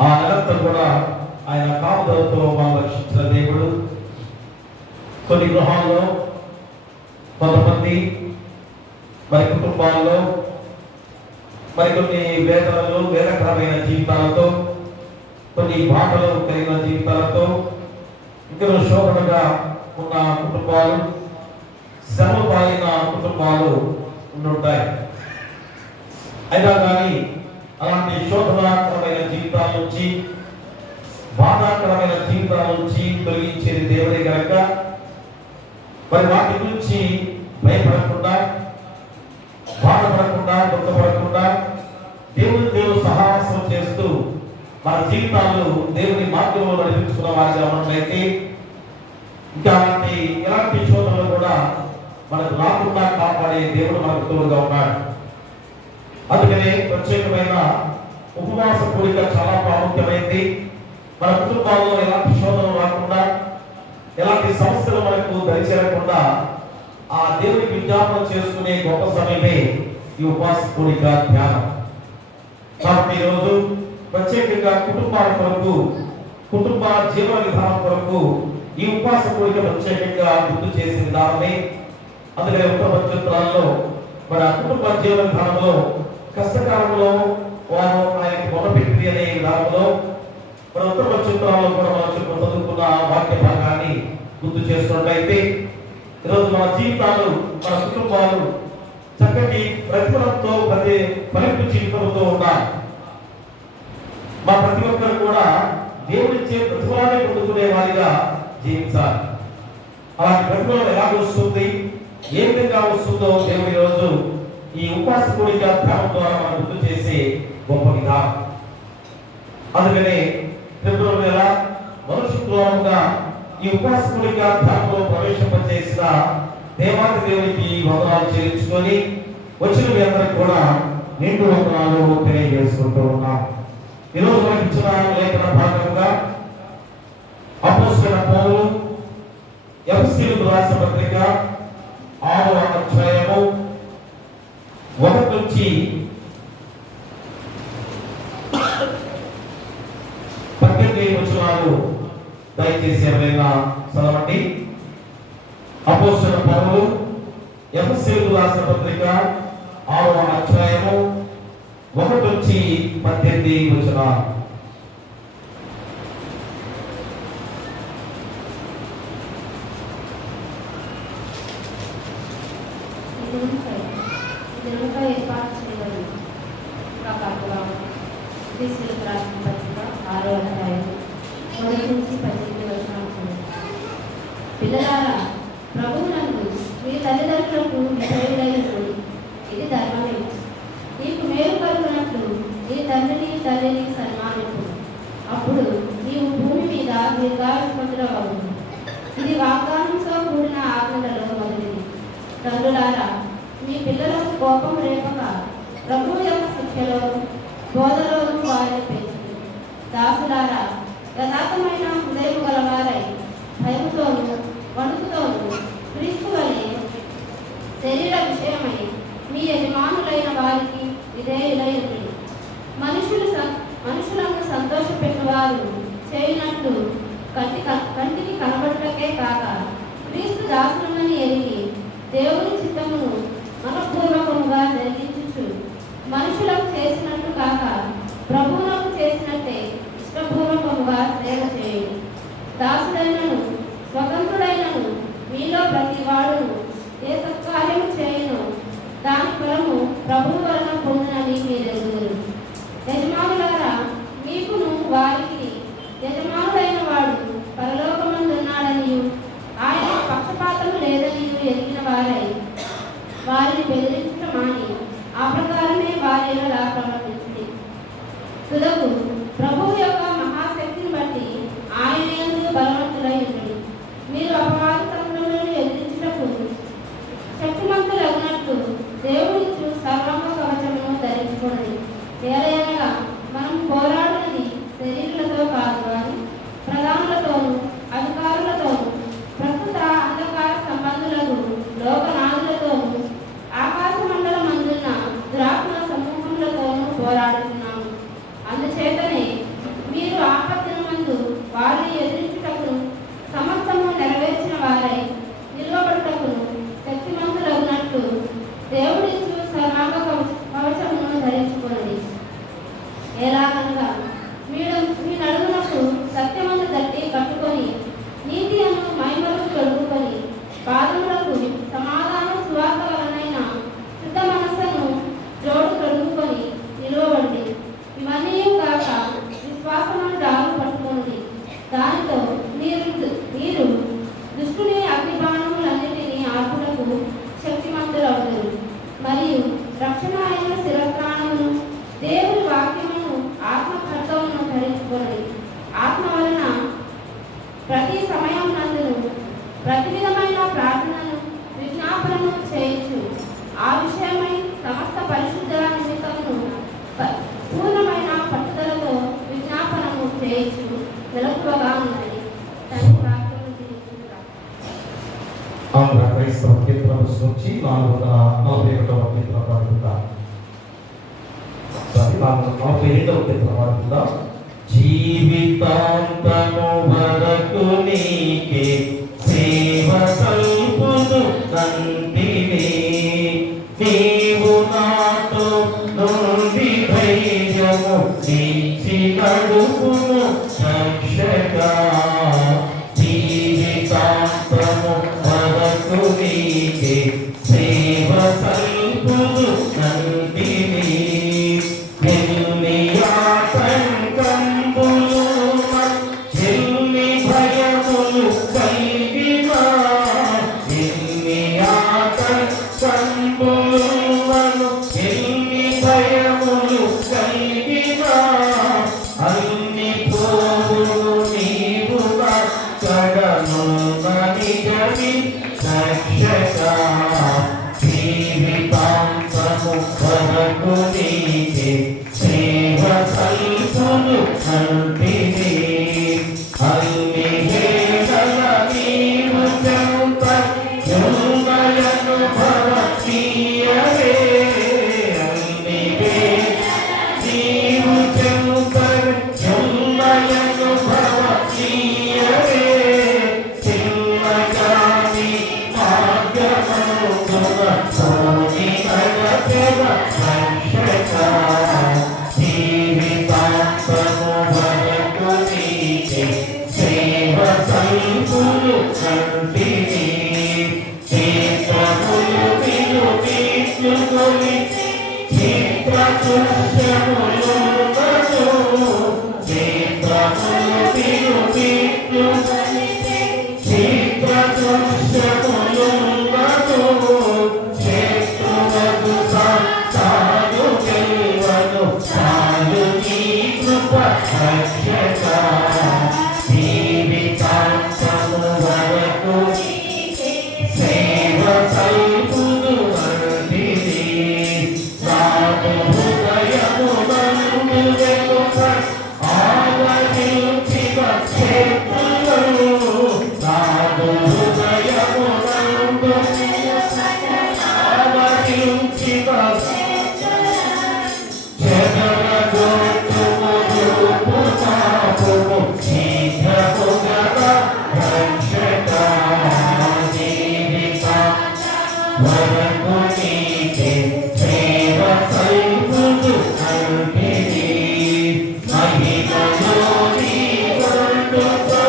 ఆ నెలంతా కూడా ఆయన కాపుదలతో మనం రక్షించిన దేవుడు. కొన్ని గృహాల్లో కొంతమంది మరి కుటుంబాల్లో మరికొన్ని వేదకరమైన జీవితాలతో, కొన్ని బాటలు కలిగిన జీవితాలతో, ఇంకా శోభనగా ఉన్న కుటుంబాలు, శ్రమ పాలిన కుటుంబాలు ఉండుంటాయి. అయినా కానీ అలాంటి శోధనాకరమైన జీవితాల నుంచి, బాధాకరమైన జీవితాల నుంచి తొలగించేది దేవుడే కనుక మరి వాటి గురించి భయపడకుండా, బాధపడకుండా, దుఃఖపడకుండా దేవుడు సహవాసం చేస్తూ మన జీవితాలు దేవుని మార్గంలో నడిపించుకున్న వారిగా ఉన్నట్లయితే ఇంకా ఎలాంటి శోధనలు కూడా మనకు రాకుండా కాపాడే దేవుడు మనకు తోడుగా ఉన్నాడు. అందుకనే ప్రత్యేకమైన ఉపవాస కూడిక చాలా ప్రాముఖ్యమైంది. మన కుటుంబాల్లో ఎలాంటి శోధనలు రాకుండా, ఎలాంటి సమస్యలు మనకు దరిచేరకుండా ఆ దేవునికి విజ్ఞాపన చేసుకునే గొప్ప సమయమే ఈ ఉపవాస కూడిక ధ్యానం. కాబట్టి ఈరోజు ప్రత్యేకంగా కుటుంబాల కొరకు, కుటుంబ జీవన విధానం కొరకు ఈ ఉపవాస కూడిక ప్రత్యేకంగా గుర్తు చేసే విధానమే. అందుకనే ఉత్తమ చిత్రాల్లో మన కుటుంబ జీవన విధానంలో కష్టకాలంలో వారు ఆయనకి మొదలుపెట్టి అనే విధానంలో మన ఉత్తమ చిత్రాల్లో కూడా మనం చదువుకున్న వాక్య భాగాన్ని గుర్తు చేసుకున్నట్లయితే ఈరోజు మన జీవితాలు, మన కుటుంబాలు చక్కటి ప్రతిఫలంతో ఫలింపు జీవితంతో ఉండాలి. మా ప్రతి ఒక్కరు కూడా దేవుడిచ్చే ప్రతిఫలాన్ని పొందుకునే వారిగా జీవించాలి. అలాంటి ప్రతిఫలం ఎలా వస్తుంది, ఏ విధంగా వస్తుందో దేవుడు ఈరోజు ఈ ఉపవాస కూడిక ధ్యానం ద్వారా మనం గుర్తు చేసే గొప్ప విధానం. అందుకనే ఫిబ్రవరి నెల మొదటి శుక్రవారంగా ఈ ఉపవాస కూడిక ధ్యానంలో ప్రవేశింపచేసిన దేవాది దేవునికి వందనాలు చెల్లించుకొని వచ్చిన మీ అందరికి కూడా నిండు వందనాలు తెలియజేసుకుంటూ ఉన్నాం. ఈరోజు మనకి ఇచ్చిన లేఖన భాగంగా అపోస్తలుడైన పౌలు ఎఫెసీయులకు రాసిన పత్రిక 6వ అధ్యాయము 1 నుంచి 18 వచనాలు దయచేసి ఎవరైనా చదవండి. అపోస్తలుడైన పౌలు ఎఫెసీయులకు రాసిన పత్రిక 6వ అధ్యాయము 1 నుంచి 18 వచనాలు. ఏర్పాటు చేయబడి ఎఫెసీయులకు రాసిన పత్రిక 6వ అధ్యాయం 1 నుంచి 18 వచనాలు. పిల్లలారా, ప్రభువునందు మీ తల్లిదండ్రులకు విధేయులైనప్పుడు ఇది ధర్మమే. నీకు మేలు కలుగునట్లు నీ తండ్రిని తల్లిని సన్మానించు, అప్పుడు నీవు భూమి మీద దీర్ఘాయుష్మంతుడవగు. ఇది వాగ్దానంతో కూడిన ఆజ్ఞలలో మొదటిది. తండ్రులారా, మీ పిల్లలకు కోపం రేపక ప్రభువు యొక్క శిక్షలోను బోధలోను వారిని పెంచుతుంది. దాసులారా, యథార్థమైన హృదయం గలవారై భయముతోను వణుకుతోను క్రీస్తు వలె శరీర విషయమై మీ యజమానులైన వారికి విధేయులై ఉండి మనుషులను సంతోషపెట్టువారు చేయనట్లు కంటికి కనబడుటకే కాక క్రీస్తు దాసులని ఎరిగి దేవుని చిత్తమును మనపూర్వకముగా జరిగించుచు మనుషులకు చేసినట్టు కాక ప్రభువులకు చేసినట్టే ఇష్టపూర్వకముగా సేవ చేయుడు. దాసుడైనను స్వతంత్రుడైనను మీలో ప్రతి వాడును ఏ సత్కార్యము చేయును దాని ఫలము ప్రభువు వలన పొందినని మీరెరుగుదురు. యజమానులారా, మీకును వారికి యజమానుడైన వాడు పరలోకమందున్నాడని ఆయన పక్షపాతము లేదని ఎరిగిన వారై వారిని బెదిరించడం మాని ఆ ప్రకారమే వారి ఎలా ప్రవర్తించింది. తుదకు ప్రభువు యొక్క మహాశక్తిని బట్టి ఆయన యందు బలవంతులై ఉండు. మీరు అపవాద తంత్రములను ఎదిరించుటకు శక్తిమంతులగినట్లు దేవుడిచ్చు సర్వాంగ కవచమును ధరించుకున్నది. ఏలయనగా మనం పోరాడినది శరీరులతో కాదు కానీ ప్రధానులతోనూ అధికారులతోనూ ప్రస్తుత అంధకార సంబంధులకు లోకనాథులతోనూ ఆకాశ మండలం అందున్న దురాత్మ సమూహములతోనూ పోరాడుతున్నాము. అందుచేత ఎలాగనగా మీ నడుమునకు సత్యమంత దట్టి కట్టుకొని నీతి అను మైమరుపు తొడుగుకొని పాదములకు సమాధాన సువార్త వలనైన శుద్ధ మనస్సును జోడు తొడుగుకొని నిలువబడి ఇవన్నీ కాక విశ్వాసమును డాలు పట్టుకోండి. దానితో మీరు దుష్టుని అగ్నిబాణములన్నిటినీ ఆర్పుటకు శక్తిమంతులవుతారు. మరియు రక్షణ అయిన శిరస్త్రాణమును దేవుని వాక్యమును ఆత్మ ఖడ్గమును ధరించుకోండి. ఆత్మ వలన ప్రతి సమయం నందును ప్రతి విధమైన ప్రార్థనను విజ్ఞాపనను చేయొచ్చు. ఆ విషయమై సమస్త పరిశుద్ధ నిమిత్తమును పూర్ణమైన పట్టుదలతో విజ్ఞాపనము చేయొచ్చు. వెలుగుగా ఉన్నది. తండ్రి వాక్యము తెలియజేయుట. ఆంధ్ర క్రైస్తవ కీర్తన పుస్తకం నుంచి 441వ కీర్తన పాడుకుందాం. 442వ కీర్తన పాడుకుందాం. జీవితాంతము వరకు నీకే సేవ సల్పును నందిని, నీవు నాతో నుండి ధైర్యము ఇచ్చి నడుపును రక్షగా. జీవితాంతము వరకు నీకే సేవ సల్పును నందిని, ఎన్ని ఆటంకంబులు ఎన్ని భయములు కలిగినా, ఎన్ని ఆటంకంబులు ఎన్ని భయములు కలిగినా, అన్ని పోవును నీవు కడను నిజమి రక్షగా. జీవితాంతము వరకు నీకే సేవ సల్పును నందిని, అన్ని వేళల నీవు చెంత యుగయనుభవ నీయవే. అన్ని వేళ నీవు చెంత యుగయనుభవ నీయవే. చిన్నగాని మార్గమున సోని నడపెద రక్షగా. జీవితాంతము వరకు నీకే సేవ సల్పును నందిని, చిత్రములు విలువీచుకొని చిత్రదృశ్యములు చిత్రములు విలువీచుకొని చిత్రదృశ్యములు శత్రువకు సాగు గెలువను చాలు నీ కృప రక్షగా. జీవితాంతము వరకు సేవ సల్పును నందిని, నాదు హృదయమునందు వెలుగ ఆవరించిన చేతులను, నాదు హృదయమునందు ఆవరించిన జగరగొట్టుము రూపు పాపుము శీఘ్రముగా రక్షగా. జీవితాంతము వరకు నీకే సేవ సల్పును నందిని, మహిమలో నీ ఒడ్డుతో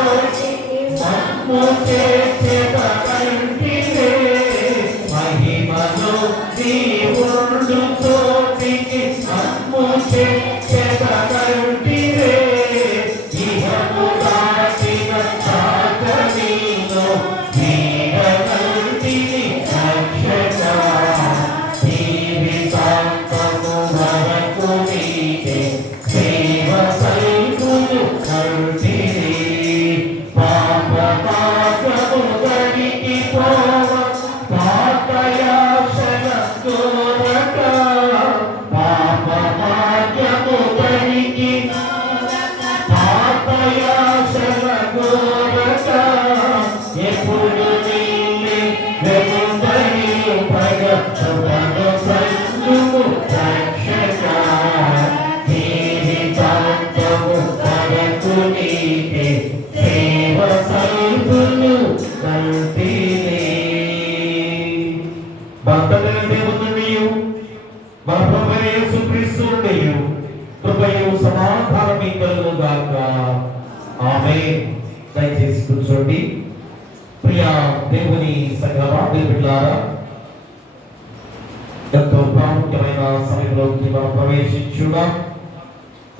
మమ్ము చేర్చెదనంటివే. మహిమలో నీ ఒడ్డుతో మమ్ము చేర్చెదనంటివే. ఇహము దాటిన సాగరీలో నీవనంటిని రక్షగా. జీవితాంతము వరకు నీకే సేవ సల్పును నందిని, పాప మార్గము గడికి పోవ పాపయాశల కోరక. పాప మార్గము గడికి మీకు కలుగును గాక. ఆమేన్. దయచేసి కూర్చోండి. ప్రియ దేవుని సంగమా, దేవులారా, ఎంతో ప్రాముఖ్యమైన సమయంలోకి మనం ప్రవేశించున్నాం.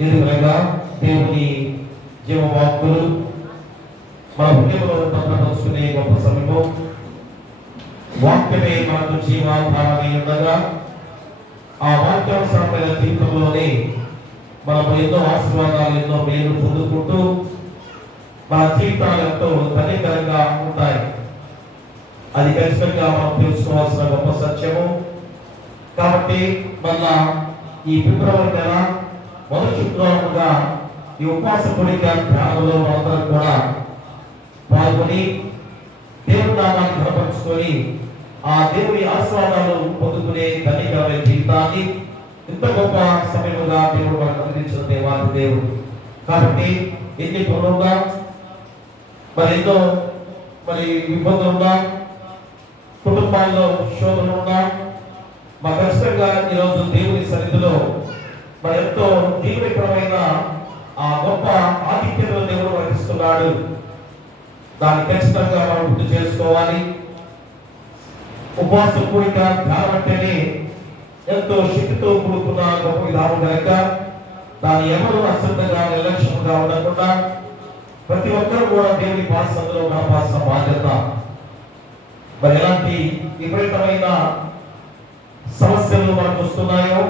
ఎందుకనగా దేవుని జీవవాక్కులు మన హృదయంలో భద్రపరుచుకునే గొప్ప సమయం. వాక్యమే మనకు జీవాధారమై ఉండగా ఆ వాక్యానుసారమైన జీవితంలోనే మనం ఎన్నో ఆశీర్వాదాలు, ఎన్నో మేలు పొందుకుంటూ మన జీవితాలు ఎంతో ధన్యకరంగా ఉంటాయి. అది ఖచ్చితంగా మనం తెలుసుకోవాల్సిన గొప్ప సత్యము. కాబట్టి మళ్ళా ఈ ఫిబ్రవరి నెల మొదటి శుక్రవారముగా ఈ ఉపవాస కోడిక ధ్యానంలో అందరూ కూడా పాల్గొని దేవుని నామాన్ని ఘనపరుచుకొని ఆ దేవుని ఆశీర్వాదాలు పొందుకునే ధన్యకరమైన జీవితాన్ని ఇంత గొప్ప సమయముగా దేవుడు మనకు అందించిన దేవాది దేవుడు. కాబట్టి ఎన్ని పనులున్నా, ఎన్నో ఇబ్బందులున్నా, కుటుంబాల్లో శోధనలున్నా, మా ఖచ్చితంగా ఈరోజు దేవుని సన్నిధిలో ఎంతో దీవెనకరమైన ఆ గొప్ప ఆతిథ్యంలో దేవుడు వహిస్తున్నాడు. దాన్ని ఖచ్చితంగా మనం గుర్తు చేసుకోవాలి. ఉపవాస కోరిక ధ్యానం అంటేనే ఎంతో శక్తితో కూడుకున్న గొప్ప విధానం కనుక దాన్ని ఎవరు అశ్రద్ధగా నిర్లక్ష్యంగా ఉండకుండా ప్రతి ఒక్కరు కూడా దేవుని పాసంలో గడపాల్సిన బాధ్యత. ఎలాంటి విపరీతమైన సమస్యలు మనకు వస్తున్నాయో,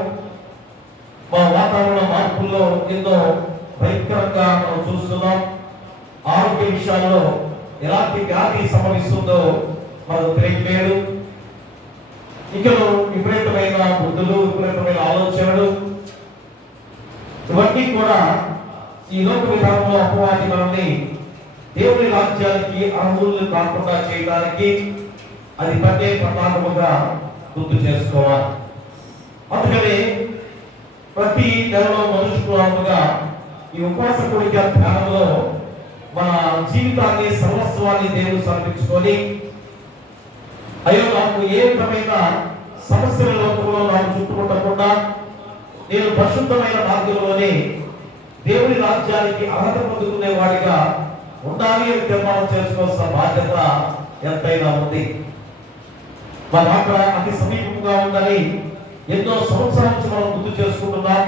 మా వాతావరణ మార్పుల్లో ఎన్నో భయంకరంగా మనం చూస్తున్నాం. ఆరోగ్య విషయాల్లో ఎలాంటి వ్యాధి సంభవిస్తుందో మనకు తెలియలేదు. ఇంకను విపరీతమైన బుద్ధులు, విపరీతమైన ఆలోచనలు, ఇవన్నీ కూడా ఈ లోక విధానంలో అపవాది మనల్ని దేవుని రాజ్యానికి అర్హులు కాకుండా చేయడానికి అది పట్టే ప్రధానముగా గుర్తు చేసుకోవాలి. అందుకని ప్రతి నెలలో మొదటి శుక్రవారముగా ఈ ఉపవాస కోడిక ధ్యానంలో మన జీవితాన్ని, సర్వస్వాన్ని దేవుడు సమర్పించుకొని, అయ్యో నాకు ఏ విధమైన సమస్యల లోకంలో నాకు చుట్టుముట్టకుండా నేను పరిశుద్ధమైన మార్గంలోనే దేవుని రాజ్యానికి అర్హత పొందుకునే వాడిగా ఉండాలి అని తీర్మానం చేసుకోవాల్సిన బాధ్యత ఎంతైనా ఉంది. మన అక్కడ అతి సమీపంగా ఉందని ఎన్నో సంవత్సరాల నుంచి మనం గుర్తు చేసుకుంటున్నాం.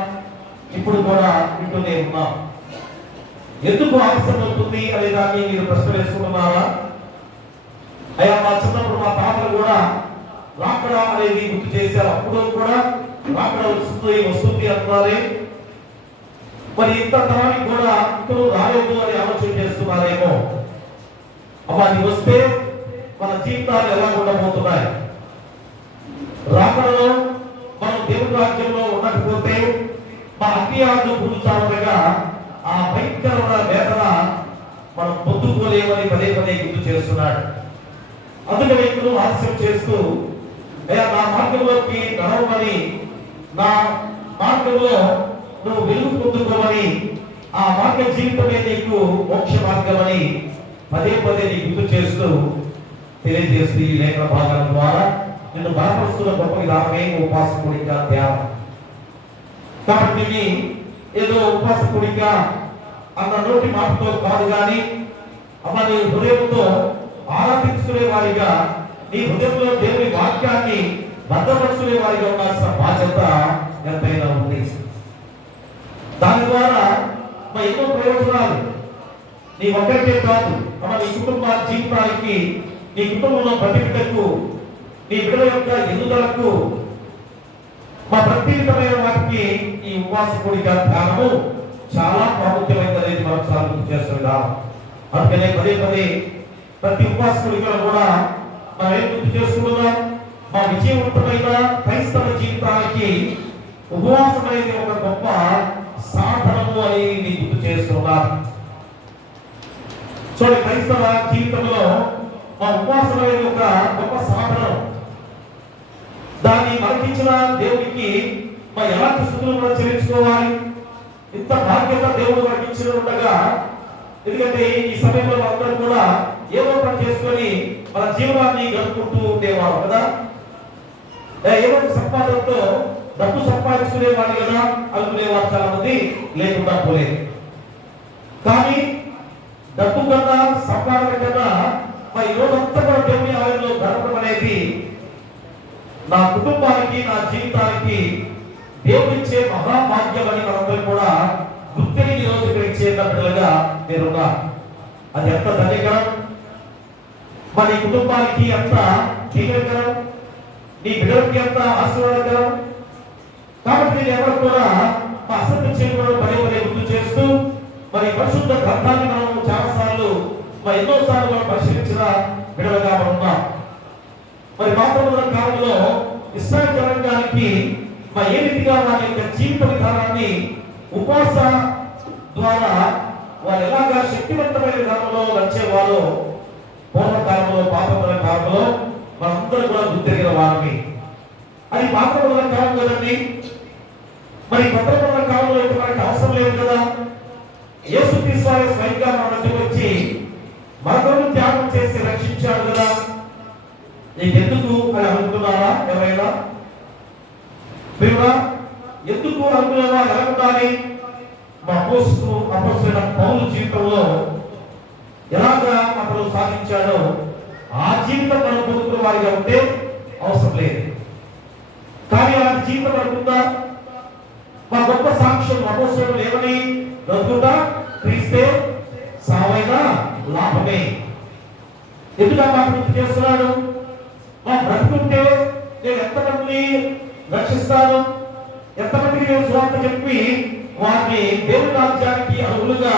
ఇప్పుడు కూడా వింటూనే ఉన్నాం. ఎందుకు ఆలస్యం అవుతుంది అనే దాన్ని మీరు ప్రశ్న వేసుకుంటున్నారా? అయ్యా, మా చిన్నప్పుడు మా తాతలు కూడా రాకడా అనేది గుర్తు చేశారు. అప్పుడు కూడా రాకడా వస్తుంది అంటున్నారే, మరి ఇంత తరానికి కూడా ఇప్పుడు రాలేదు అని ఆలోచన చేస్తున్నారేమో. అప్పుడు అది వస్తే మన జీవితాలు ఎలా ఉండబోతున్నాయి? రాకడలో మనం దేవుని రాజ్యంలో ఉండకపోతే మా అజ్ఞాను పురుషాలుగా ఆ భయంకరమైన వేదన మనం పొందుకోలేమని పదే పదే గుర్తు చేస్తున్నాడు. అందుకని ఇప్పుడు ఆలస్యం చేస్తూ, అయ్యా నా మార్గంలోకి నడవమని, నా మార్గంలో నువ్వు వెలుగు పొందుకోమని, ఆ మార్గ జీవితమే నీకు మోక్ష మార్గం అని పదే పదే నీకు గుర్తు చేస్తూ తెలియజేస్తూ ఈ లేఖన భాగాల ద్వారా నిన్ను బలపరుస్తున్న గొప్ప విధానమే ఉపవాస కోడిక ధ్యానం. కాబట్టి ఏదో ఉపవాస కోడిక అన్న నోటి మాటతో కాదు, కానీ అమ్మ నీ హృదయంతో ఆరాధించుకునే వారిగా, నీ హృదయంలో దేవుని వాక్యాన్ని భద్రపరుచుకునే వారిగా ఉండాల్సిన బాధ్యత ఎంతైనా ఉంది. దాని ద్వారా ఎన్నో ప్రయోజనాలు నీ ఒక్కరికే కాదు, నీ కుటుంబ జీవితానికి, నీ కుటుంబంలో ప్రతి బిడ్డకు, నీ బిడ్డల యొక్క ఎదుగుదలకు, ప్రతి విధమైన వాటికి ఈ ఉపవాస కోడిక ధ్యానము చాలా ప్రాముఖ్యమైనది మనం చాలా గుర్తు చేస్తున్నాం. అందుకనే పదే పదే ప్రతి ఉపవాస కోడికలో కూడా మనం ఏం గుర్తు చేసుకుంటున్నాం? మా విజయవంతమైన క్రైస్తవ జీవితానికి ఉపవాసం అనేది ఒక గొప్ప సాధనము అని గుర్తు చేస్తున్నారు. చూడండి, క్రైస్తవ జీవితంలో మా ఉపవాసం అనేది ఒక గొప్ప సాధనం. దాన్ని మనకిచ్చిన దేవునికి ఎలాంటి స్థుతులు మనం చెల్లించుకోవాలి? ఇంత బాధ్యత దేవుడు మనకి ఇచ్చిన ఉండగా, ఎందుకంటే ఈ సమయంలో అందరూ కూడా ఏదో పని చేసుకొని మన జీవనాన్ని గడుపుకుంటూ ఉండేవారు కదా. ఏదో సంపాదనతో డబ్బు సంపాదించుకునేవాడు కదా అనుకునేవారు చాలా మంది లేకుండా పోలేదు. కానీ డబ్బు కన్నా సంపాదన కన్నా ఈ రోజంతా కూడా దేవుని ఆలయంలో గడపడం అనేది నా కుటుంబానికి నా జీవితానికి దేవుడిచ్చే మహాభాగ్యం అని మనందరూ కూడా గుర్తిని ఈ రోజు ఇక్కడికి చేరిన బిడ్డలుగా నేనున్నా. అది ఎంత ధన్యకరం, మరి కుటుంబానికి ఎంత దీవెనకరం, నీ బిడ్డలకి ఎంత ఆశీర్వాదకరం. కాబట్టి నేను ఎవరు కూడా మా అసలు చేయడం పదే పదే గుర్తు చేస్తూ మరి పరిశుద్ధ గ్రంథాన్ని మనం చాలాసార్లు ఎన్నోసార్లు మనం పరిశీలించిన బిడ్డలుగా ఉన్నాం. మరి మాతృ కాలంలో ఇశ్రాయేలు జనాంగానికి ఏ రీతిగా వారి యొక్క జీవిత విధానాన్ని ఉపవాస ద్వారా వారు ఎలాగా శక్తివంతమైన విధానంలో వచ్చేవారో పూర్వకాలంలో పాతమైన కాలంలో మనందరూ కూడా గుర్తిరిగిన వారిని. అది పాతమైన కాలం కదండి. మరి కొత్త కాలంలో అయితే మనకి అవసరం లేదు కదా. యేసుక్రీస్తు స్వయంగా మన మధ్యకు వచ్చి మరొకరు త్యాగం చేసి రక్షించాడు కదా. నీకెందుకు అని అనుకుంటున్నారా ఎవరైనా? ఎందుకు అనుకునేవా? ఎలా ఉండాలి? మా అపోస్తలుడైన పౌలు జీవితంలో ఎలాగా అతను సాధించాడో ఆ జీవితం మనం పొందుకున్న వారిగా ఉంటే అవసరం లేదు. కానీ అలాంటి జీవితం అనుకుందా? మా గొప్ప సాక్ష్యం అపోస్తలుడు ఏమని బ్రతుకుట క్రీస్తే సావైనా లాభమే. ఎందుకు ఆ మాట గుర్తు చేస్తున్నాడు? మా బ్రతుకుంటే నేను ఎంతమందిని రక్షిస్తాను, ఎంతమందికి నేను స్వార్థ చెప్పి వారిని దేవుని రాజ్యానికి అర్హులుగా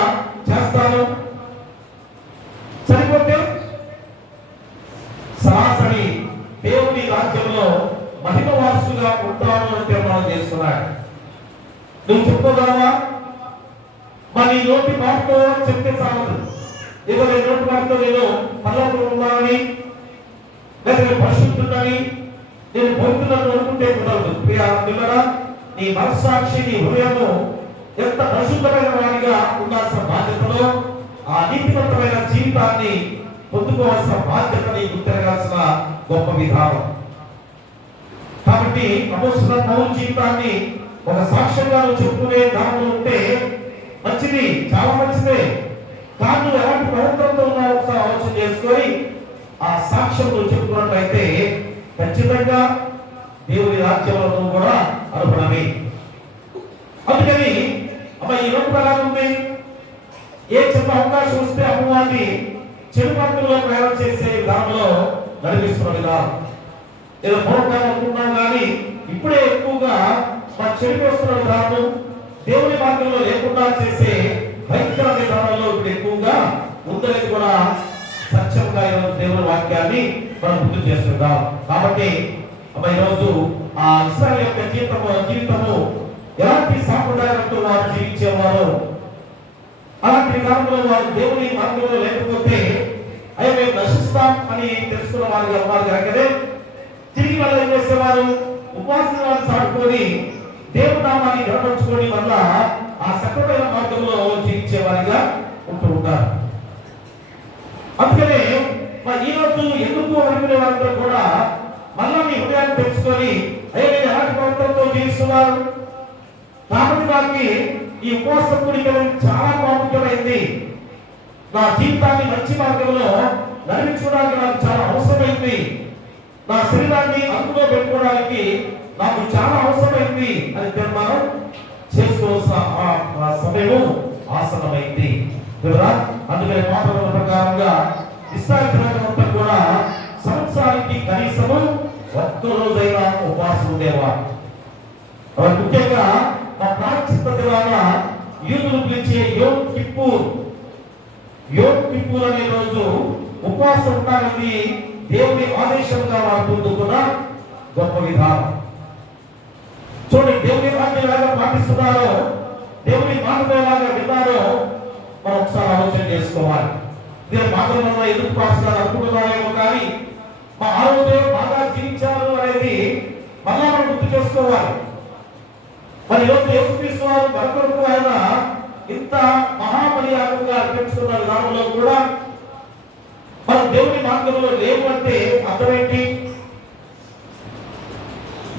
చేస్తాను. సరిపోతే సరాసరి దేవుని రాజ్యంలో మహిమ వారసుగా ఉంటాను అని తీర్మానం చేసుకున్నాడు. నువ్వు చెప్పుకోగలవా? మరి నోటి మాటతో చెప్తే చాలదు. ఏదో నేను నోటి మాటతో నేను పరలోకంలో ఉన్నానని లేదా నేను పరిశుద్ధుడని నేను పొందుతున్నాను అనుకుంటే కుదరదు. ప్రియులారా, నీ మనస్సాక్షి నీ హృదయము ఎంత పరిశుద్ధమైన వారిగా ఉండాల్సిన బాధ్యతలో ఆ నీతివంతమైన జీవితాన్ని పొందుకోవాల్సిన బాధ్యత నీకు గుర్తిరగాల్సిన గొప్ప విధానం. కాబట్టి అపోస్తలుడైన పౌలు జీవితాన్ని ఒక సాక్ష్యంగా చెప్పుకునే దానిలో ఉంటే మంచిది, చాలా మంచిదే. కానీ నువ్వు ఎలాంటి ప్రవర్తనతో ఉన్నావు ఒకసారి ఆలోచన చేసుకొని ఆ సాక్ష్యం నువ్వు చెప్పుకున్నట్లయితే ఖచ్చితంగా దేవుని రాజ్యంలో నువ్వు కూడా అర్హుడమే. అందుకని ఈ రోజు ఎలా ఉంది? ఏ చిన్న అవకాశం వస్తే అమ్మవారిని చెడు మార్గంలో ప్రయాణం చేసే విధానంలో నడిపిస్తున్న విధానం. ఏదో పూర్వకాలం అనుకుంటున్నాం కానీ ఇప్పుడే ఎక్కువగా మన చెడు వస్తున్న విధానం, దేవుని మార్గంలో లేకుండా చేసే భయంకర విధానంలో ఇప్పుడు ఎక్కువగా ఉందనేది కూడా సత్యంగా ఈరోజు దేవుని వాక్యాన్ని మనం గుర్తు చేస్తున్నాం. కాబట్టి ఈరోజు ఆ ఇశ్రాయేలు యొక్క జీవితము ఎలాంటి సాంప్రదాయాలతో వారు జీవించేవారో అలాంటి విధానంలో వారు దేవుని మార్గంలో లేకపోతే అయ్యో మేము నశిస్తాం అని తెలుసుకున్న వారిగా ఉన్నారు కనుకనే తిరిగి వాళ్ళు ఏం చేసేవారు? ఉపవాసాలను చాటుకొని దేవుని నామాన్ని గడపరుచుకొని వల్ల ఆ సకలమైన మార్గంలో జీవించే వారిగా ఉంటూ ఉంటారు. అందుకనే ఈ రోజు ఎందుకు అనుకునే వారందరూ కూడా మళ్ళా మీ హృదయాన్ని తెలుసుకొని అయ్యో నేను ఎలాంటి ప్రవర్తనతో జీవిస్తున్నారు, కాబట్టి నాకు ఈ ఉపవాసం గురించి చాలా ప్రాముఖ్యమైంది, నా జీవితాన్ని మంచి మార్గంలో నడిపించుకోవడానికి నాకు చాలా అవసరమైంది, నా శరీరాన్ని అందులో పెట్టుకోవడానికి నాకు చాలా అవసరమైంది అని తీర్మానం చేసుకోవాల్సిన సమయం ఆసనమైంది. అందుకని మాటల ప్రకారంగా ఇశ్రాయేలు జనాంగమంతా కూడా సంవత్సరానికి కనీసము ఒక్క రోజైనా ఉపవాసం ఉండేవారు. ముఖ్యంగా మా ప్రాచీన దినాన యూదులు పిలిచే యోమ్ కిప్పూర్ అనే రోజు ఉపవాసం ఉండడానికి దేవుని ఆదేశంగా వారు పొందుకున్న గొప్ప విధానం. చూడండి, దేవుని వాక్యం ఎలాగా పాటిస్తున్నారో, దేవుని మాటలు ఎలాగా విన్నారో మనం ఒకసారి ఆలోచన చేసుకోవాలి. నేను మాటలు మనం ఎందుకు పాటిస్తున్నారు అనుకుంటున్నారేమో కానీ మా ఆరోగ్య బాగా జీవించారు అనేది మళ్ళా మనం గుర్తు చేసుకోవాలి. మరి ఈరోజు యేసుక్రీస్తు వారు మరొకరికి ఆయన ఇంత మహామర్యాదగా అర్పించుకున్న విధానంలో కూడా మనం దేవుని మార్గంలో లేవు అంటే అర్థం ఏంటి?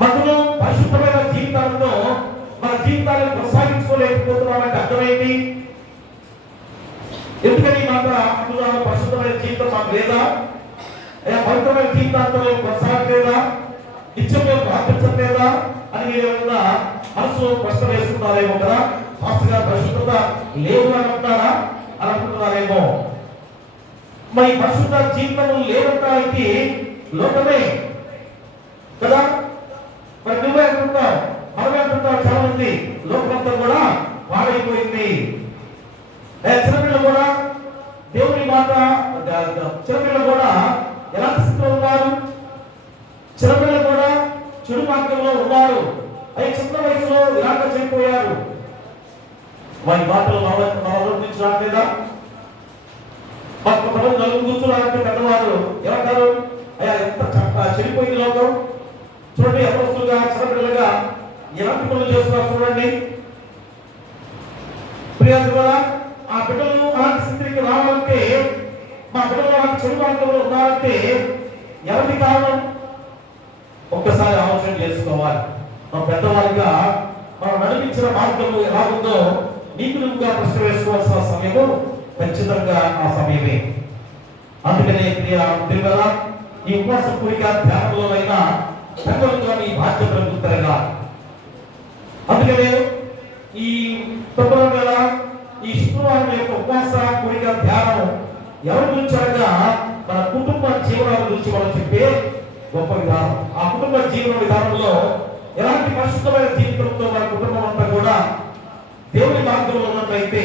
మనలో పరిశుద్ధమైన జీవితాలతో మన జీవితాలను కొనసాగించుకోలేకపోతున్నామంటే అర్థం ఏంటి? అనుకున్నాను పరిశుద్ధమైన జీవితం మాకు లేదా, పవిత్రమైన జీవితాంతం కొనసాగలేదా, నిత్యం మేము ప్రార్థించలేదా అని మీరు ఏమన్నా మనసులో ప్రశ్న వేసుకున్నారేమో కదా. మాస్టర్ గారు పరిశుద్ధత లేదు అని అంటున్నారా అని అనుకుంటున్నారేమో. మరి పరిశుద్ధ జీవితం లేదంటానికి లోకమే కదా. మరి నువ్వే అంటుంటావు, మనమే అంటుంటావు. చాలా మంది లోకమంతా కూడా పాడైపోయింది. చిన్నపిల్లలు కూడా దేవుని మాట, చిన్నపిల్లలు కూడా ఎలాంటి స్థితిలో ఉన్నారు, చిన్నపిల్లలు కూడా చెడు మార్గంలో ఉన్నారు. అవి చిన్న వయసులో ఇలాగ చనిపోయారు. వారి మాటలు నుంచి రాలేదా? కొంతమంది నలుగురు కూర్చున్నారంటే పెద్దవారు ఏమంటారు, అయ్యా ఎంత చెడిపోయింది లోకం, చూడండి అపస్తులుగా చిన్నపిల్లలుగా ఎలాంటి పనులు చేస్తున్నారు చూడండి. ప్రియాలు కూడా ఆ బిడ్డలు అలాంటి స్థితికి రావాలంటే, మా బిడ్డలు అలాంటి చెడు మార్గంలో ఉన్నారంటే ఎవరికి కారణం? ఒక్కసారి ఆలోచన చేసుకోవాలి. మా పెద్దవారిగా మనం నడిపించిన మార్గము ఎలా ఉందో నీకు నువ్వుగా ప్రశ్న వేసుకోవాల్సిన సమయము ఖచ్చితంగా ఆ సమయమే. అందుకనే ప్రియ ఈ ఉపవాస కోరిక ధ్యానంలోనైనా సంఘంలో నీ బాధ్యతలు గుర్తరగా. అందుకనే ఈ ఫిబ్రవరి నెల ఈ శుక్రవారం యొక్క ఉపవాస కోరిక ధ్యానం ఎవరి గురించి అనగా మన కుటుంబ జీవనాల గురించి మనం చెప్పే గొప్ప విధానం. ఆ కుటుంబ జీవన విధానంలో ఎలాంటి పరిశుద్ధమైన జీవితంతో మన కుటుంబం అంతా కూడా దేవుని మార్గంలో ఉన్నట్లయితే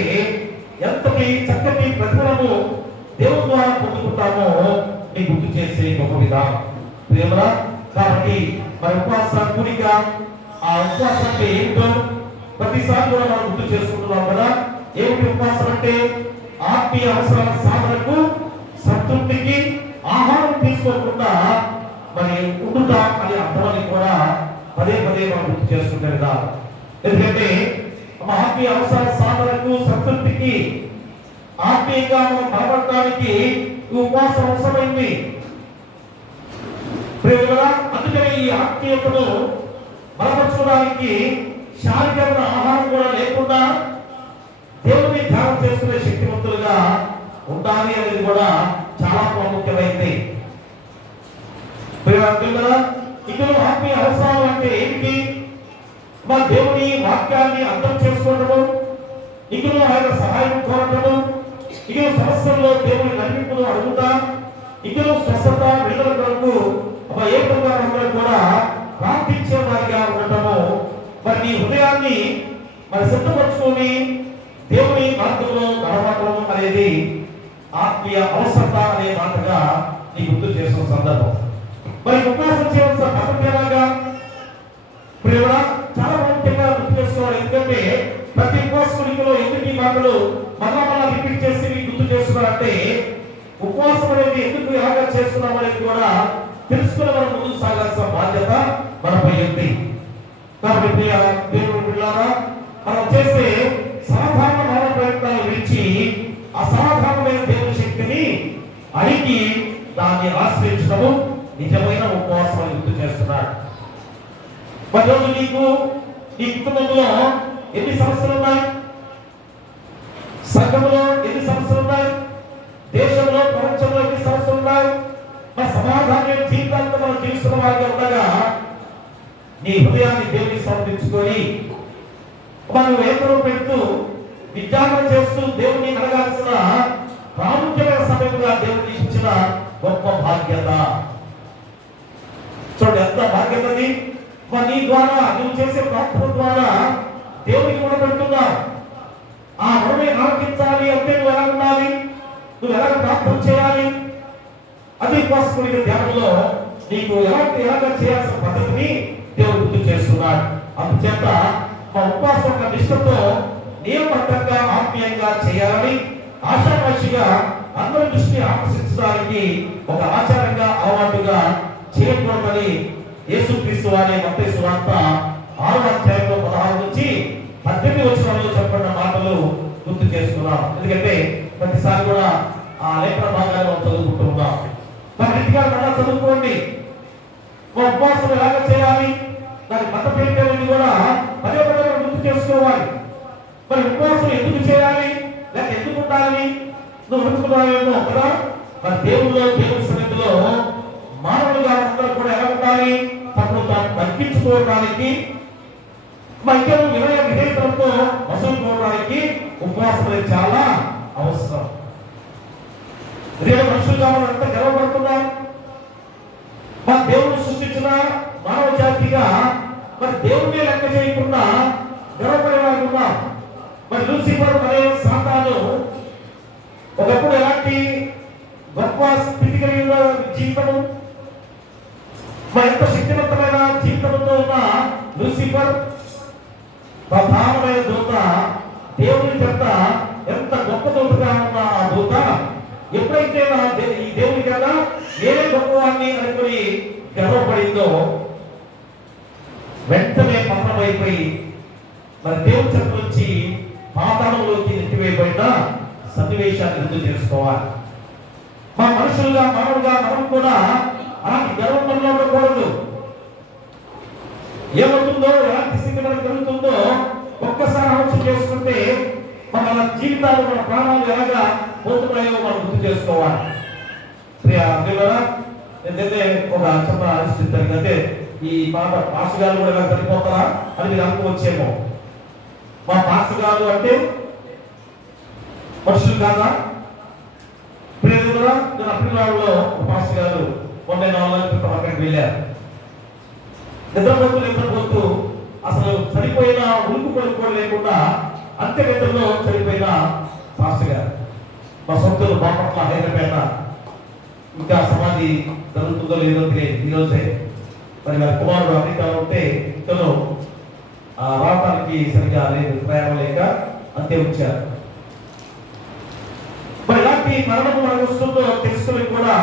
ఎంతటి చక్కటి ప్రతిఫలము దేవుని ద్వారా పొందుకుంటామో నీ గుర్తు చేసే గొప్ప విధానం ప్రేమల. కాబట్టి మన ఉపవాస కూడిక, ఆ ఉపవాసం అంటే ఏంటో ప్రతిసారి కూడా మనం గుర్తు చేసుకుంటున్నాం కదా. ఏమిటి ఉపవాసం అంటే? ఆత్మీయ అవసరాల సాధనకు, సంతృప్తికి ఆహారం తీసుకోకుండా మరి ఉండుట అని అర్థమని కూడా పదే పదే మనం గుర్తు చేసుకుంటే కదా. ఎందుకంటే ఆత్మీయ అవసరాల సాధనకు, సంతృప్తికి, ఆత్మీయంగా మనం బలపడటానికి ఉపవాసం అవసరమైంది. అందుకని ఈ ఆత్మీయతను బలపరచుకోవడానికి శారీరక ఆహారం కూడా లేకుండా దేవుని ధ్యానం చేసుకునే శక్తివంతులుగా ఉండాలి అనేది కూడా చాలా ప్రాముఖ్యమైంది. ఇక్కడ ఆత్మీయ అవసరాలు అంటే ఏమిటి? మా దేవుని వాక్యాన్ని అర్థం చేసుకోవడము, ఇక్కడ ఆయన సహాయం కోరటము, ఇక్కడ సమస్యల్లో దేవుని నడిపింపును అడుగుతా, ఇక్కడ స్వస్థత విడుదల కొరకు ఏ ప్రకారం కూడా ప్రార్థించే వారిగా ఉండటము. మరి నీ హృదయాన్ని మరి సిద్ధపరచుకొని దేవుని మార్గంలో నడవడం అనేది ఆత్మీయ అవసరత అనే మాటగా నీ గుర్తు చేసిన సందర్భం. మరి ఉపవాసం చేయవలసిన పద్ధతి ఎలాగా? ప్రేమ చాలా ముఖ్యంగా గుర్తు చేసుకోవాలి. ఎందుకంటే ప్రతి ఉపవాసకుడిలో ఎందుకు ఈ మాటలు మళ్ళా రిపీట్ చేసి మీకు గుర్తు చేస్తున్నారంటే, ఉపవాసం అనేది ఎందుకు ఎలాగా చేస్తున్నాం అనేది కూడా తెలుసుకుని మనం ముందుకు సాగాల్సిన బాధ్యత మనపై ఉంది. కాబట్టి దేవుని బిడ్డలారా, మనం చేసే సాధారణ మానవ ప్రయత్నాలు విడిచి అసాధారణమైన దేవుని శక్తిని అడిగి దాన్ని ఆశ్రయించడము నిజమైన ఉపవాసం అని గుర్తు చేస్తున్నాడు. మరి రోజు నీకు నీ కుటుంబంలో ఎన్ని సమస్యలు ఉన్నాయి? సంఘంలో ఎన్ని సమస్యలు ఉన్నాయి? దేశంలో, ప్రపంచంలో ఎన్ని సమస్యలు ఉన్నాయి? మన సమాధాన జీవితాంతం మనం జీవిస్తున్న వారిగా ఉండగా నీ హృదయాన్ని దేవునికి సమర్పించుకొని మనం వేతనం పెడుతూ విజ్ఞాపన చేస్తూ దేవుని అడగాల్సిన ప్రాముఖ్యమైన సమయంగా దేవుని ఇచ్చిన గొప్ప బాధ్యత. చూడండి ఎంత బాధ్యతని. నీ ద్వారా నువ్వు చేసే ప్రార్థన ద్వారా దేవునికి ఉండబెడుతున్నావు. ఆ మనమే ఆలకించాలి అంటే నువ్వు ఎలా ఉండాలి, నువ్వు ఎలా ప్రార్థన చేయాలి, అది ఉపవాసకుడికి ధ్యానంలో నీకు ఎలాగ చేయాల్సిన పద్ధతిని దేవుడు గుర్తు చేస్తున్నాడు. అందుచేత మా ఉపవాసం యొక్క నిష్ఠతో నియమబద్ధంగా ఆత్మీయంగా చేయాలని, ఆశామాషిగా అందరి దృష్టిని ఆకర్షించడానికి ఒక ఆచారంగా అలవాటుగా చేయకూడదని యేసుక్రీస్తు వారి మత్తయి సువార్త 6వ అధ్యాయంలో 16 నుంచి 18 వచనాల్లో చెప్పబడిన మాటలు గుర్తు చేసుకున్నాం. ఎందుకంటే ప్రతిసారి కూడా ఆ లేఖన భాగాలు మనం చదువుకుంటూ ఉన్నాం. మన ఇంటిగా మళ్ళా చదువుకోండి. ఉపవాసం ఎలాగ చేయాలి, దాని మత పేరుని కూడా పదే పదే గుర్తు చేసుకోవాలి. మరి ఉపవాసం ఎందుకు చేయాలి, లేక ఎందుకు ఉండాలని నువ్వు అనుకున్నావేమో కదా. మరి దేవుని సన్నిధిలో మానవులుగా అందరూ కూడా ఎలా ఉండాలి? తమను తాను తగ్గించుకోవడానికి, మధ్యలో వినయ విధేయతలతో మసులుకోవడానికి ఉపవాసం అనేది చాలా అవసరం. మనుషులుగా మనం ఎంత గర్వపడుతున్నాం. మన దేవుడు సృష్టించిన మానవ జాతిగా మరి దేవుడిని లెక్క చేయకుండా గర్వపడేవారు ఉన్నాం. మరి లూసిఫర్ అనే సాతాను ఒకప్పుడు ఎలాంటి గొప్ప స్థితి కలిగిన జీవితము, మరి ఎంత శక్తివంతమైన జీవితంతో ఉన్న లూసిఫర్ ప్రధానమైన దూత, దేవుని చెత్త ఎంత గొప్ప దూతగా ఉన్న ఆ దూత ఎప్పుడైతే ఈ దేవుని కన్నా నేనే గొప్పవాడిని అనుకుని గర్వపడిందో వెంటనే పతనమైపోయి మరి దేవుని చెత్త నుంచి పాతాళంలోకి నెట్టివేయబడిన సన్నివేశాన్ని గుర్తు చేసుకోవాలి. మా మనుషులుగా మానవులుగా మనం కూడా అలాంటి గర్వంలో ఉండకూడదు. ఏమవుతుందో, ఎలాంటి స్థితి మనకు కలుగుతుందో ఒక్కసారి ఆలోచన చేసుకుంటే మన జీవితాలు, మన ప్రాణాలు ఎలాగా పోతున్నాయో మనం గుర్తు చేసుకోవాలి. నేనైతే ఒక చిన్న ఆలోచిస్తాను, అంటే ఈ పాస్టర్ గారు కూడా ఇలా చనిపోతారా అని మీరు అనుకోవచ్చేమో. మా పాస్టర్ గారు అంటే మనుషులు కాదా? ప్రియదురా, నేను అప్రివాడలో ఒక పాస్టర్ గారు 4 నెలల క్రితం అక్కడికి వెళ్ళారు. నిద్రపోతూ అసలు చనిపోయిన ఉలుకు పలుకు లేకుండా అంత్యగతంలో చనిపోయిన పాస్టర్ గారు. మా సొంతలు బాపట్ల, హైదరాబాద్. ఇంకా సమాధి జరుగుతుందో లేదో తెలియదు. ఈరోజే మరి వారి కుమారుడు అమెరికా ఉంటే ఇతను రావడానికి సరిగా లేదు, ప్రయాణం లేక అంతే వచ్చారు. మరి ఇలాంటి మరణం మనకు వస్తుందో తెలుసుకుని కూడా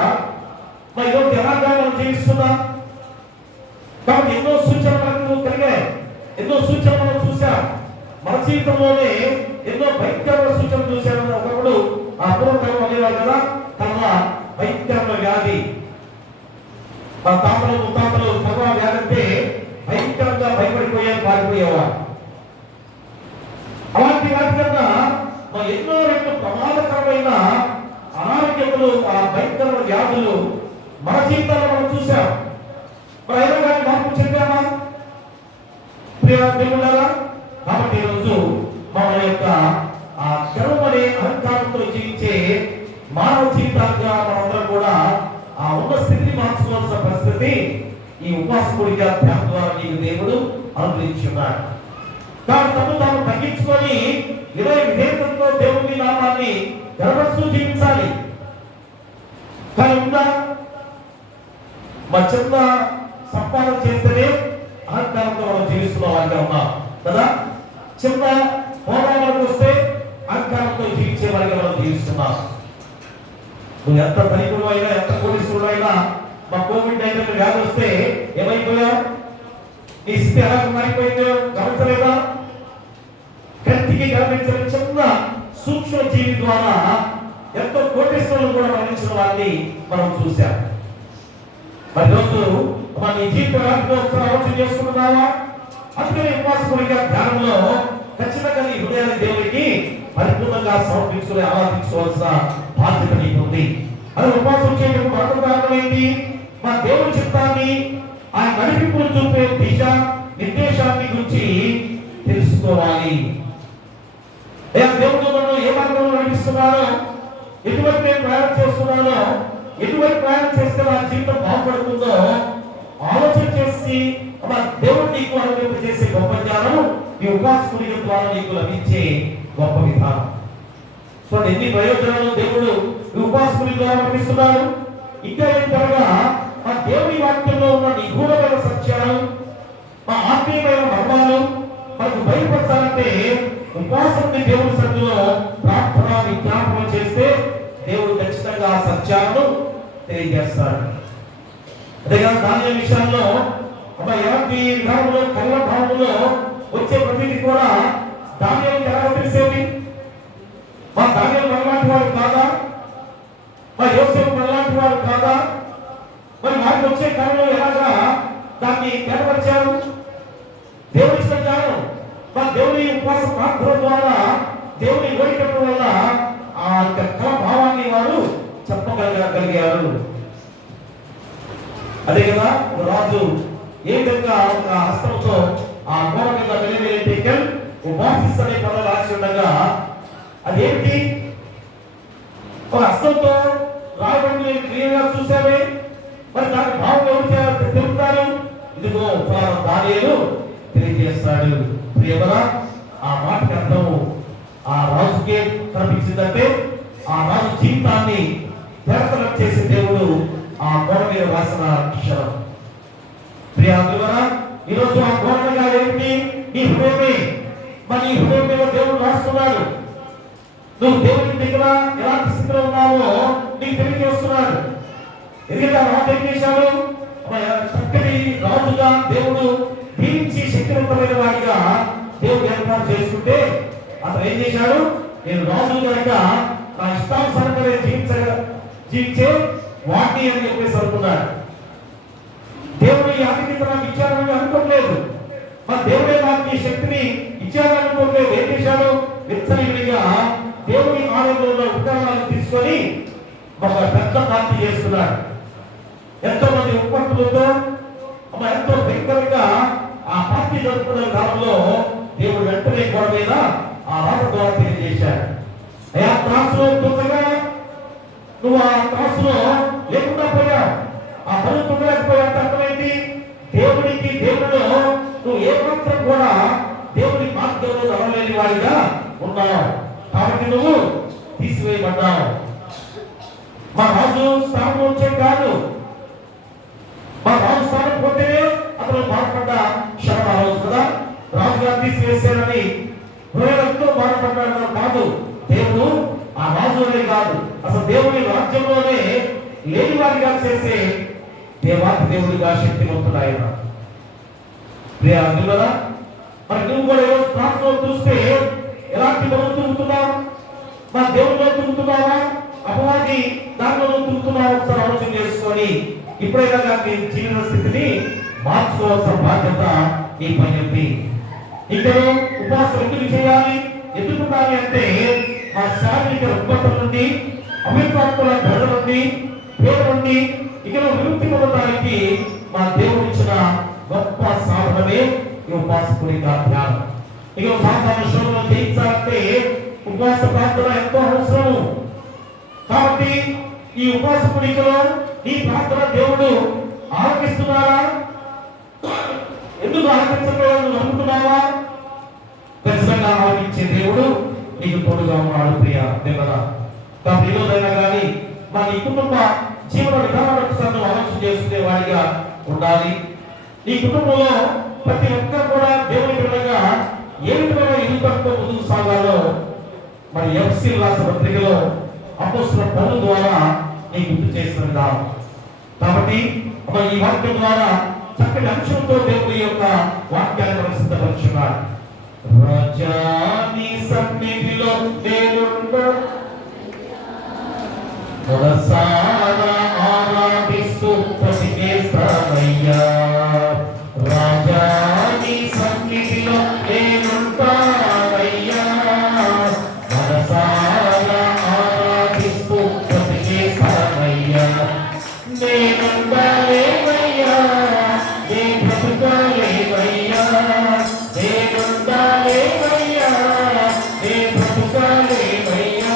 మరి ఈరోజు ఎలాగా మనం జీవిస్తున్నాం. కాబట్టి ఎన్నో సూచనలు మనకు కలిగాయి, ఎన్నో సూచనలు మనం చూసాం. మన జీవితంలోనే ఎన్నో భయంకరమైన సూచనలు చూశాను. ఒకప్పుడు ఆ పూర్వకాలం అనేవారు కదా, కర్మ భయంకరమైన వ్యాధి. మన తాతలు ముత్తాతలు కర్మ వ్యాధి అంటే భయంకరంగా భయపడిపోయారు, పారిపోయేవారు. అలాంటి వాటి కన్నా ఎన్నో రెండు ప్రమాదకరమైన అనారోగ్యములు, ఆ భయంకరమైన వ్యాధులు మన జీవితాల్లో మనం చూసాం. మరి అయినా కానీ మార్పు చెందామా ప్రియులారా? కాబట్టి ఈరోజు మన యొక్క ఆ గర్వం అనే అహంకారంతో జీవించే మానవ జీవితాలుగా మనందరం కూడా ఆ ఉన్న స్థితిని మార్చుకోవాల్సిన పరిస్థితి ఈ ఉపాసకుడిగా ధ్యానం ద్వారా నీకు దేవుడు అనుగ్రహించున్నాడు. కాబట్టి తను తాను తగ్గించుకొని విధేయతతో దేవుని నామాన్ని గర్వస్తూ జీవించాలి. కానీ ఉందా? మా చిన్న సంపాదన చేస్తేనే అహంకారంతో మనం జీవిస్తున్నాం అంటే ఉన్నాం కదా. చిన్న హోదాలకు వస్తే అహంకారంతో జీవించే వారిగా మనం జీవిస్తున్నాం. నువ్వు ఎంత ధనికుడు అయినా, ఎంత పోలీసుడు అయినా, మా కోవిడ్-19 వ్యాధి వస్తే ఏమైపోయావు? నీ స్థితి ఎలా మారిపోయిందో గమనించలేదా? కంటికి కనిపించిన చిన్న సూక్ష్మ జీవి ద్వారా ఎంతో కోటీశ్వరులు కూడా మరణించిన వారిని మనం చూశాం. మరి రోజు మన జీవితాన్ని ఒకసారి ఆలోచన చేసుకుంటున్నావా? అందుకని ఉపాసకుడిగా ధ్యానంలో ఖచ్చితంగా నీ హృదయాన్ని దేవుడికి పరిపూర్ణంగా సమర్పించుకుని ఆరాధించుకోవాల్సిన బాధ్యత నీకు ఉంది. అది ఉపాసన చేయడం మరొక కారణం ఏంటి? మా దేవుడి చిత్తాన్ని, ఆయన నడిపింపులు చూపే దిశ నిర్దేశాన్ని గురించి తెలుసుకోవాలి. దేవుడు నన్ను ఏ మార్గంలో నడిపిస్తున్నానో, ఎటువంటి నేను ప్రయాణం చేస్తున్నానో, ఎటువంటి ప్రయాణం చేస్తే నా జీవితం బాగుపడుతుందో ఆలోచన చేసి దేవుడు నీకు అనుగ్రహించేసే గొప్ప జ్ఞానం ఈ ఉపాసకుడి ద్వారా నీకు లభించే గొప్ప విధానం. సో ఎన్ని ప్రయోజనాలు దేవుడు ఈ ఉపాసకుడి ద్వారా లభిస్తున్నాడు. ఇంకా ఏంటనగా మా దేవుని వాక్యంలో ఉన్న నిగూఢమైన సత్యాలు, మా ఆత్మీయమైన మర్మాలు మనకు బయలుపరచాలంటే ఉపాసకుడి దేవుని సన్నిధిలో ప్రార్థన విజ్ఞాపనం చేస్తే దేవుడు ఖచ్చితంగా ఆ సత్యాలను తెలియజేస్తాడు. అదేగా దానియేలు విషయంలో ఎలాంటి విధానంలో, కళ్ళ భావంలో వచ్చే ప్రతిదీ కూడా దానియేలుకి ఎలా తెలిసేది? మా దానియేలు మనలాంటి వాడు కాదా? మా యోసేపు మనలాంటి వాడు కాదా? మరి వారికి వచ్చే కళలో ఎలాగా దాన్ని కనపరిచారు? దేవుడి ఇచ్చిన జ్ఞానం. మా దేవుని ఉపవాస ప్రార్థన ద్వారా, దేవుని వేడుకల వల్ల ఆ కళ భావం అదే కదా ఒక రాజు ఏ విధంగా ఒక హస్తంతో ఆ గోడ మీద వెలివేటెకల్ ఉపాసిస్ అనే పదం రాసి ఉండగా అదేంటి ఒక హస్తంతో రాబడి క్లియర్గా చూసామే, మరి దాని భావం ఎవరు తెలుపుతారు? ఇదిగో దానియేలు తెలియజేస్తాడు. ప్రియమరా, ఆ మాటకి అర్థము ఆ రాజుకే కనిపించిందంటే ఆ రాజు జీవితాన్ని తెరతలం చేసే దేవుడు ఆ గోడ మీద రాసిన అక్షరం. ప్రియమరా, ఈరోజు ఆ గోడగా ఏమిటి? నీ హృదయమే. మరి నీ హృదయం మీద దేవుడు రాస్తున్నాడు. నువ్వు దేవుని దగ్గర ఎలాంటి స్థితిలో ఉన్నావో నీకు తెలియజేస్తున్నాడు. ఎందుకంటే ఆ రాజు ఏం చేశాడు? చక్కటి రాజుగా దేవుడు దీవించి శక్తివంతమైన వాడిగా దేవుడు ఏర్పాటు చేసుకుంటే అతను ఏం చేశాడు? నేను రాజు కనుక నా ఇష్టానుసారంగా జీవించే వాటిని అని చెప్పేసి అనుకున్నాడు. దేవుడు ఈ ఆధిక్యత నాకు ఇచ్చాడని అనుకోలేదు. మరి దేవుడే నాకు ఈ శక్తిని ఇచ్చాడని అనుకోలేదు. ఏం చేశాడు? విచ్చలవిడిగా దేవుని ఆలయంలో ఉన్న ఉపకరణాలను తీసుకొని ఒక పెద్ద పార్టీ చేస్తున్నాడు. ఎంతో మంది ఉపపత్తులతో ఎంతో భయంకరంగా ఆ పార్టీ జరుపుకునే కాలంలో దేవుడు వెంటనే గోడ మీద ఆ రాత ద్వారా తెలియజేశాడు. అయ్యా, త్రాసులో తుంగగా నువ్వు ఆ త్రాసులో లేకుండా పోయావు, ఆ పనులు తుంగలేకపోయావు. అర్థమైంది? దేవుడిలో నువ్వు ఏమాత్రం కూడా దేవుడి మార్గంలో నడవలేని వాడిగా ఉన్నావు. కాబట్టి నువ్వు తీసివేయబడ్డావు. మా రాజు స్థానం వచ్చే కాదు, మా రాజు స్థానం పోతేనే అతను బాధపడ్డ క్షణం ఆ రోజు కదా. రాజుగారు తీసివేశారని హృదయంతో బాధపడ్డాడు కాదు. దేవుడు ఆ రాజు అనే కాదు, అసలు దేవుని రాజ్యంలోనే లేని వారిగా చేసే దేవాతి దేవుడిగా శక్తివంతుడు ఆయన. ప్రియా, మరి నువ్వు కూడా ఈరోజు ప్రార్థనలో చూస్తే ఎలాంటి బరువు తులుతున్నావు? మా దేవుడిలో తులుతున్నావా, అపవాది దానిలో తులుతున్నావా? ఒకసారి ఆలోచన చేసుకొని ఇప్పుడైనా నీ జీవన స్థితిని మార్చుకోవాల్సిన బాధ్యత నీ పని ఉంది. ఇక్కడ ఉపవాసం ఎందుకు చేయాలి, ఎందుకు ఉండాలి అంటే మా శారీరక రుగ్మతల నుండి, అభిప్రాయాల ధర నుండి, పేద నుండి ఇక్కడ విముక్తి పొందడానికి మా దేవుడు ఇచ్చిన గొప్ప సాధనమే ఈ ఉపవాసకుడి ధ్యానం. ఇక సాధారణ శోధన జయించాలంటే ఉపవాస ప్రార్థన ఎంతో అవసరము. కాబట్టి ఈ ఉపవాస కుడికలో నీ ప్రార్థన దేవుడు ఆలకిస్తున్నారా? ఎందుకు ఆలకించలేదు అనుకుంటున్నావా? ఖచ్చితంగా ఆలకించే దేవుడు నీకు తోడుగా ఉన్నాడు. ప్రియ దేవత, కాబట్టి ఈరోజైనా కానీ మన ఈ కుటుంబ జీవన విధానాలను ఆలోచన చేసుకునే వాడిగా ఉండాలి. నీ కుటుంబంలో ప్రతి ఒక్కరు కూడా దేవుని బిడ్డగా ఏ విధమైన ఇరుకతో ముందుకు సాగాలో మరి ఎఫ్సి రాసిన పత్రికలో అపోస్తలుల పౌలు ద్వారా నీకు గుర్తు చేసిన విధానం. కాబట్టి ఈ వాక్యం ద్వారా చక్కటి అంశంతో దేవుని యొక్క వాక్యాన్ని సిద్ధపరుచున్నాడు. రాజాని సన్నిధిలో మనసారా ఆరాధిస్తూ ప్రతికేస్తామయ్యా. రాజాని సన్నిధిలో నేనుంటానయ్యా. మనసారా ఆరాధిస్తూ ప్రతికేస్తామయ్యా. నేనుండాలేమయ్యా, నే బ్రతుకాలేమయ్యా. నేనుండాలేమయ్యా, నే బ్రతుకాలేమయ్యా.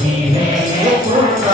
నీవే పూర్ణ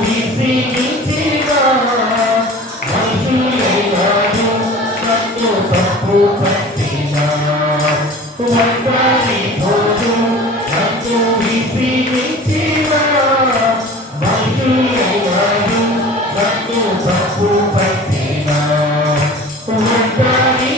విసిగించిన మనుషులైనాను నన్ను తప్పు పట్టిన ఒంటరి పోదు నన్ను విసిగించిన మనుషులైనాను నన్ను తప్పు పట్టిన ఒంటరి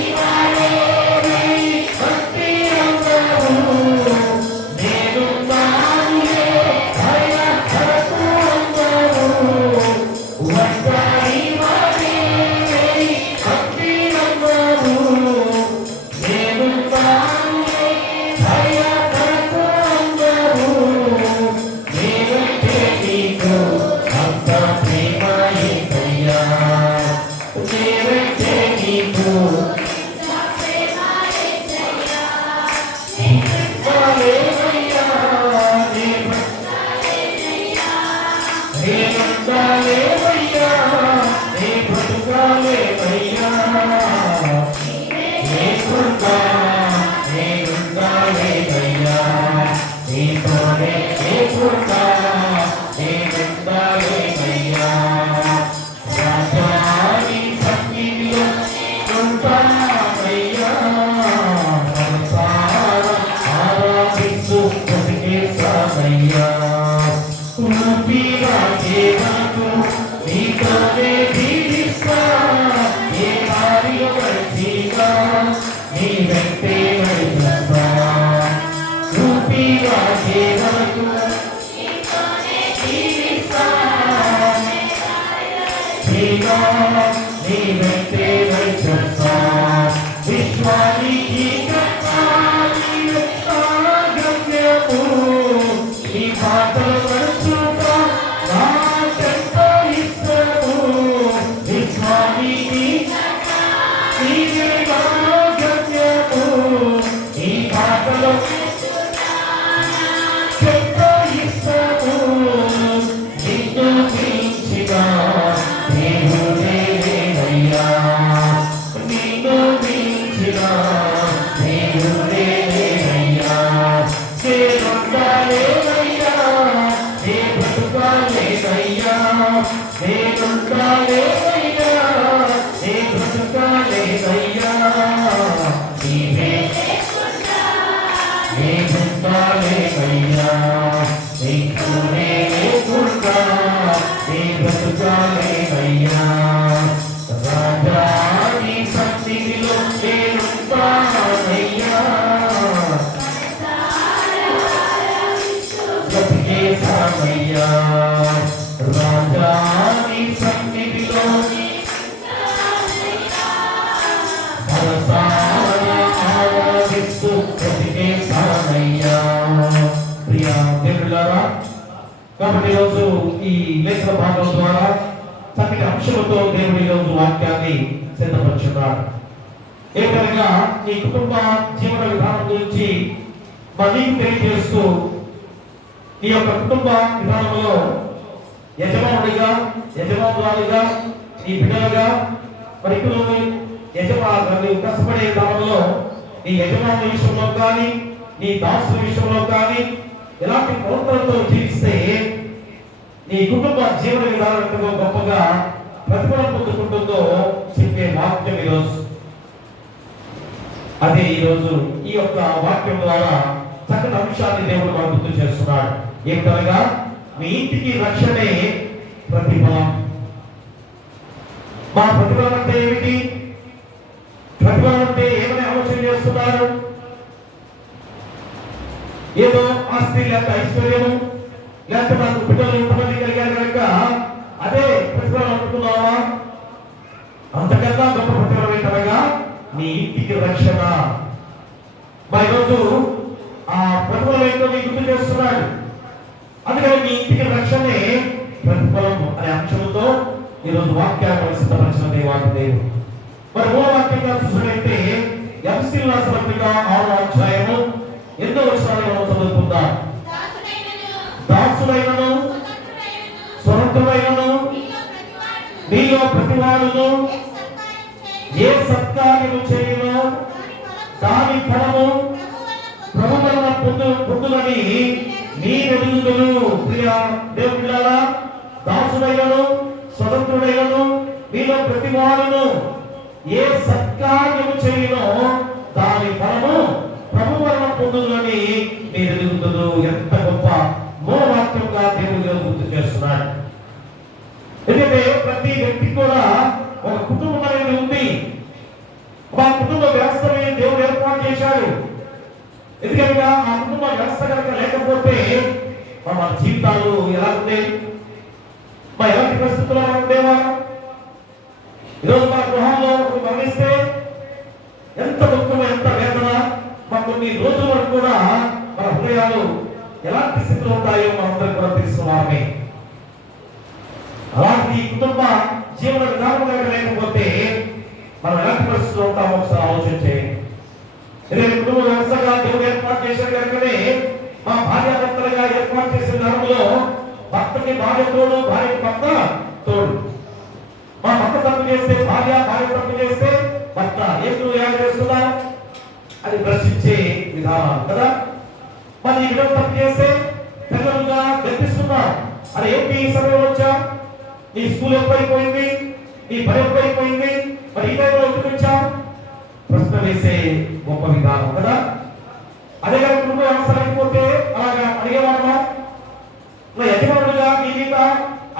కాబట్టి ఈరోజు ఈ లేఖన భాగం ద్వారా చక్కటి అంశంతో దేవుడు ఈరోజు వాక్యాన్ని సిద్ధపరుచున్నాడు. ఏ విధంగా నీ కుటుంబ జీవన విధానం గురించి మీకు తెలియజేస్తూ నీ యొక్క కుటుంబ విధానంలో యజమానుడిగా యజమానురాలుగా నీ బిడ్డలుగా మరి యజమాను కష్టపడే విధానంలో నీ యజమానుల విషయంలో కానీ నీ దాసుల విషయంలో కానీ ఎలాంటి ప్రవర్తనతో జీవిస్తే నీ కుటుంబ జీవన విధానం ఎంతో గొప్పగా ప్రతిఫలం పొందుకుంటుందో చెప్పే వాక్యం ఈరోజు. అదే ఈరోజు ఈ యొక్క వాక్యం ద్వారా చక్కటి అంశాన్ని దేవుడు మనకు గుర్తు చేస్తున్నాడు. ఏమిటనగా మీ ఇంటికి రక్షణే ప్రతిఫలం. మా ప్రతిఫలం అంటే ఏమిటి? ప్రతిఫలం అంటే ఏమని ఆలోచన చేస్తున్నారు? ఏదో ఆస్తి లేక ఐశ్వర్యము లేక నాకు బిడ్డలు ఎంతమంది కలిగారు కనుక అదే ప్రతిఫలం అనుకున్నావా? అంతకన్నా గొప్ప ప్రతిఫలం ఏంటనగా నీ ఇంటికి రక్షణ. మరి ఈరోజు ఆ ప్రతిఫలం ఏంటో నీకు గుర్తు చేస్తున్నాడు. అందుకని నీ ఇంటికి రక్షణే ప్రతిఫలం అనే అంశంతో ఈరోజు వాక్యాన్ని సిద్ధపరిచిన దేవుడు. మరి మూల వాక్యంగా చూసినట్లయితే ఎఫెసీయుల రాసిన పత్రిక 6వ అధ్యాయము 8వ వచనాన్ని మనం చదువుకుందాం. దాసుడైనను స్వతంత్రుడైనను మీలో ప్రతివాడును ఏ సత్కార్యము చేయునో దాని ఫలము ప్రభు వలన పొందులని మీరెరుగుదురు. ప్రియ దేవుని బిడ్డలారా, దాసుడైనను స్వతంత్రుడైనను మీలో ప్రతి వాడును ఏ సత్కార్యము చేయనో దాని ఫలము ప్రభు వలన పొందుదని మీరు ఎదుగుతుందో ఎంత గొప్ప మూలవాక్యంగా దేవుడు గుర్తు చేస్తున్నాడు. ఎందుకంటే ప్రతి వ్యక్తి కూడా ఒక కుటుంబం అనేది ఉంది. ఆ కుటుంబ వ్యవస్థని దేవుడు ఏర్పాటు చేశాడు. ఎందుకంటే ఆ కుటుంబ వ్యవస్థ కనుక లేకపోతే మన జీవితాలు ఎలా ఉండేవి, మా ఎలాంటి పరిస్థితుల్లో మనం ఉండేవా? ఈరోజు మన గృహంలో మరణిస్తే ఎంత దుఃఖం, ఎంత వేదన, మా కొన్ని రోజుల వరకు కూడా మన హృదయాలు ఎలాంటి స్థితిలో ఉంటాయో మనందరం కూడా తెలుసుకోవాలి. అలాంటి కుటుంబ జీవన విధానం కనుక లేకపోతే మనం ఎలాంటి పరిస్థితుల్లో ఉంటామో ఒకసారి ఆలోచన చేయండి. కుటుంబ వ్యవస్థగా దేవుడు ఏర్పాటు చేశాడు కనుకనే మా భార్యాభర్తలుగా ఏర్పాటు చేసిన దానిలో భర్తకి భార్య తోడు, భార్యకి భర్త తోడు. మా భర్త తప్పు చేస్తే భార్య, భార్య తప్పు చేస్తే భర్త ఏం చేస్తున్నా అది ప్రశ్నించే విధానం కదా. మరి ఈ విధంగా తప్పు చేస్తే పిల్లలుగా గర్తిస్తున్నాం. అది ఏంటి సమయం వచ్చా, నీ స్కూల్ ఎప్పుడైపోయింది, నీ పని ఎప్పుడైపోయింది, మరి ఈ టైంలో ఎందుకు వచ్చావు ప్రశ్న వేసే గొప్ప విధానం కదా. అదే కానీ కుటుంబ వ్యవస్థ లేకపోతే అలాగా అడిగేవాళ్ళం. యజమానులుగా నీ మీద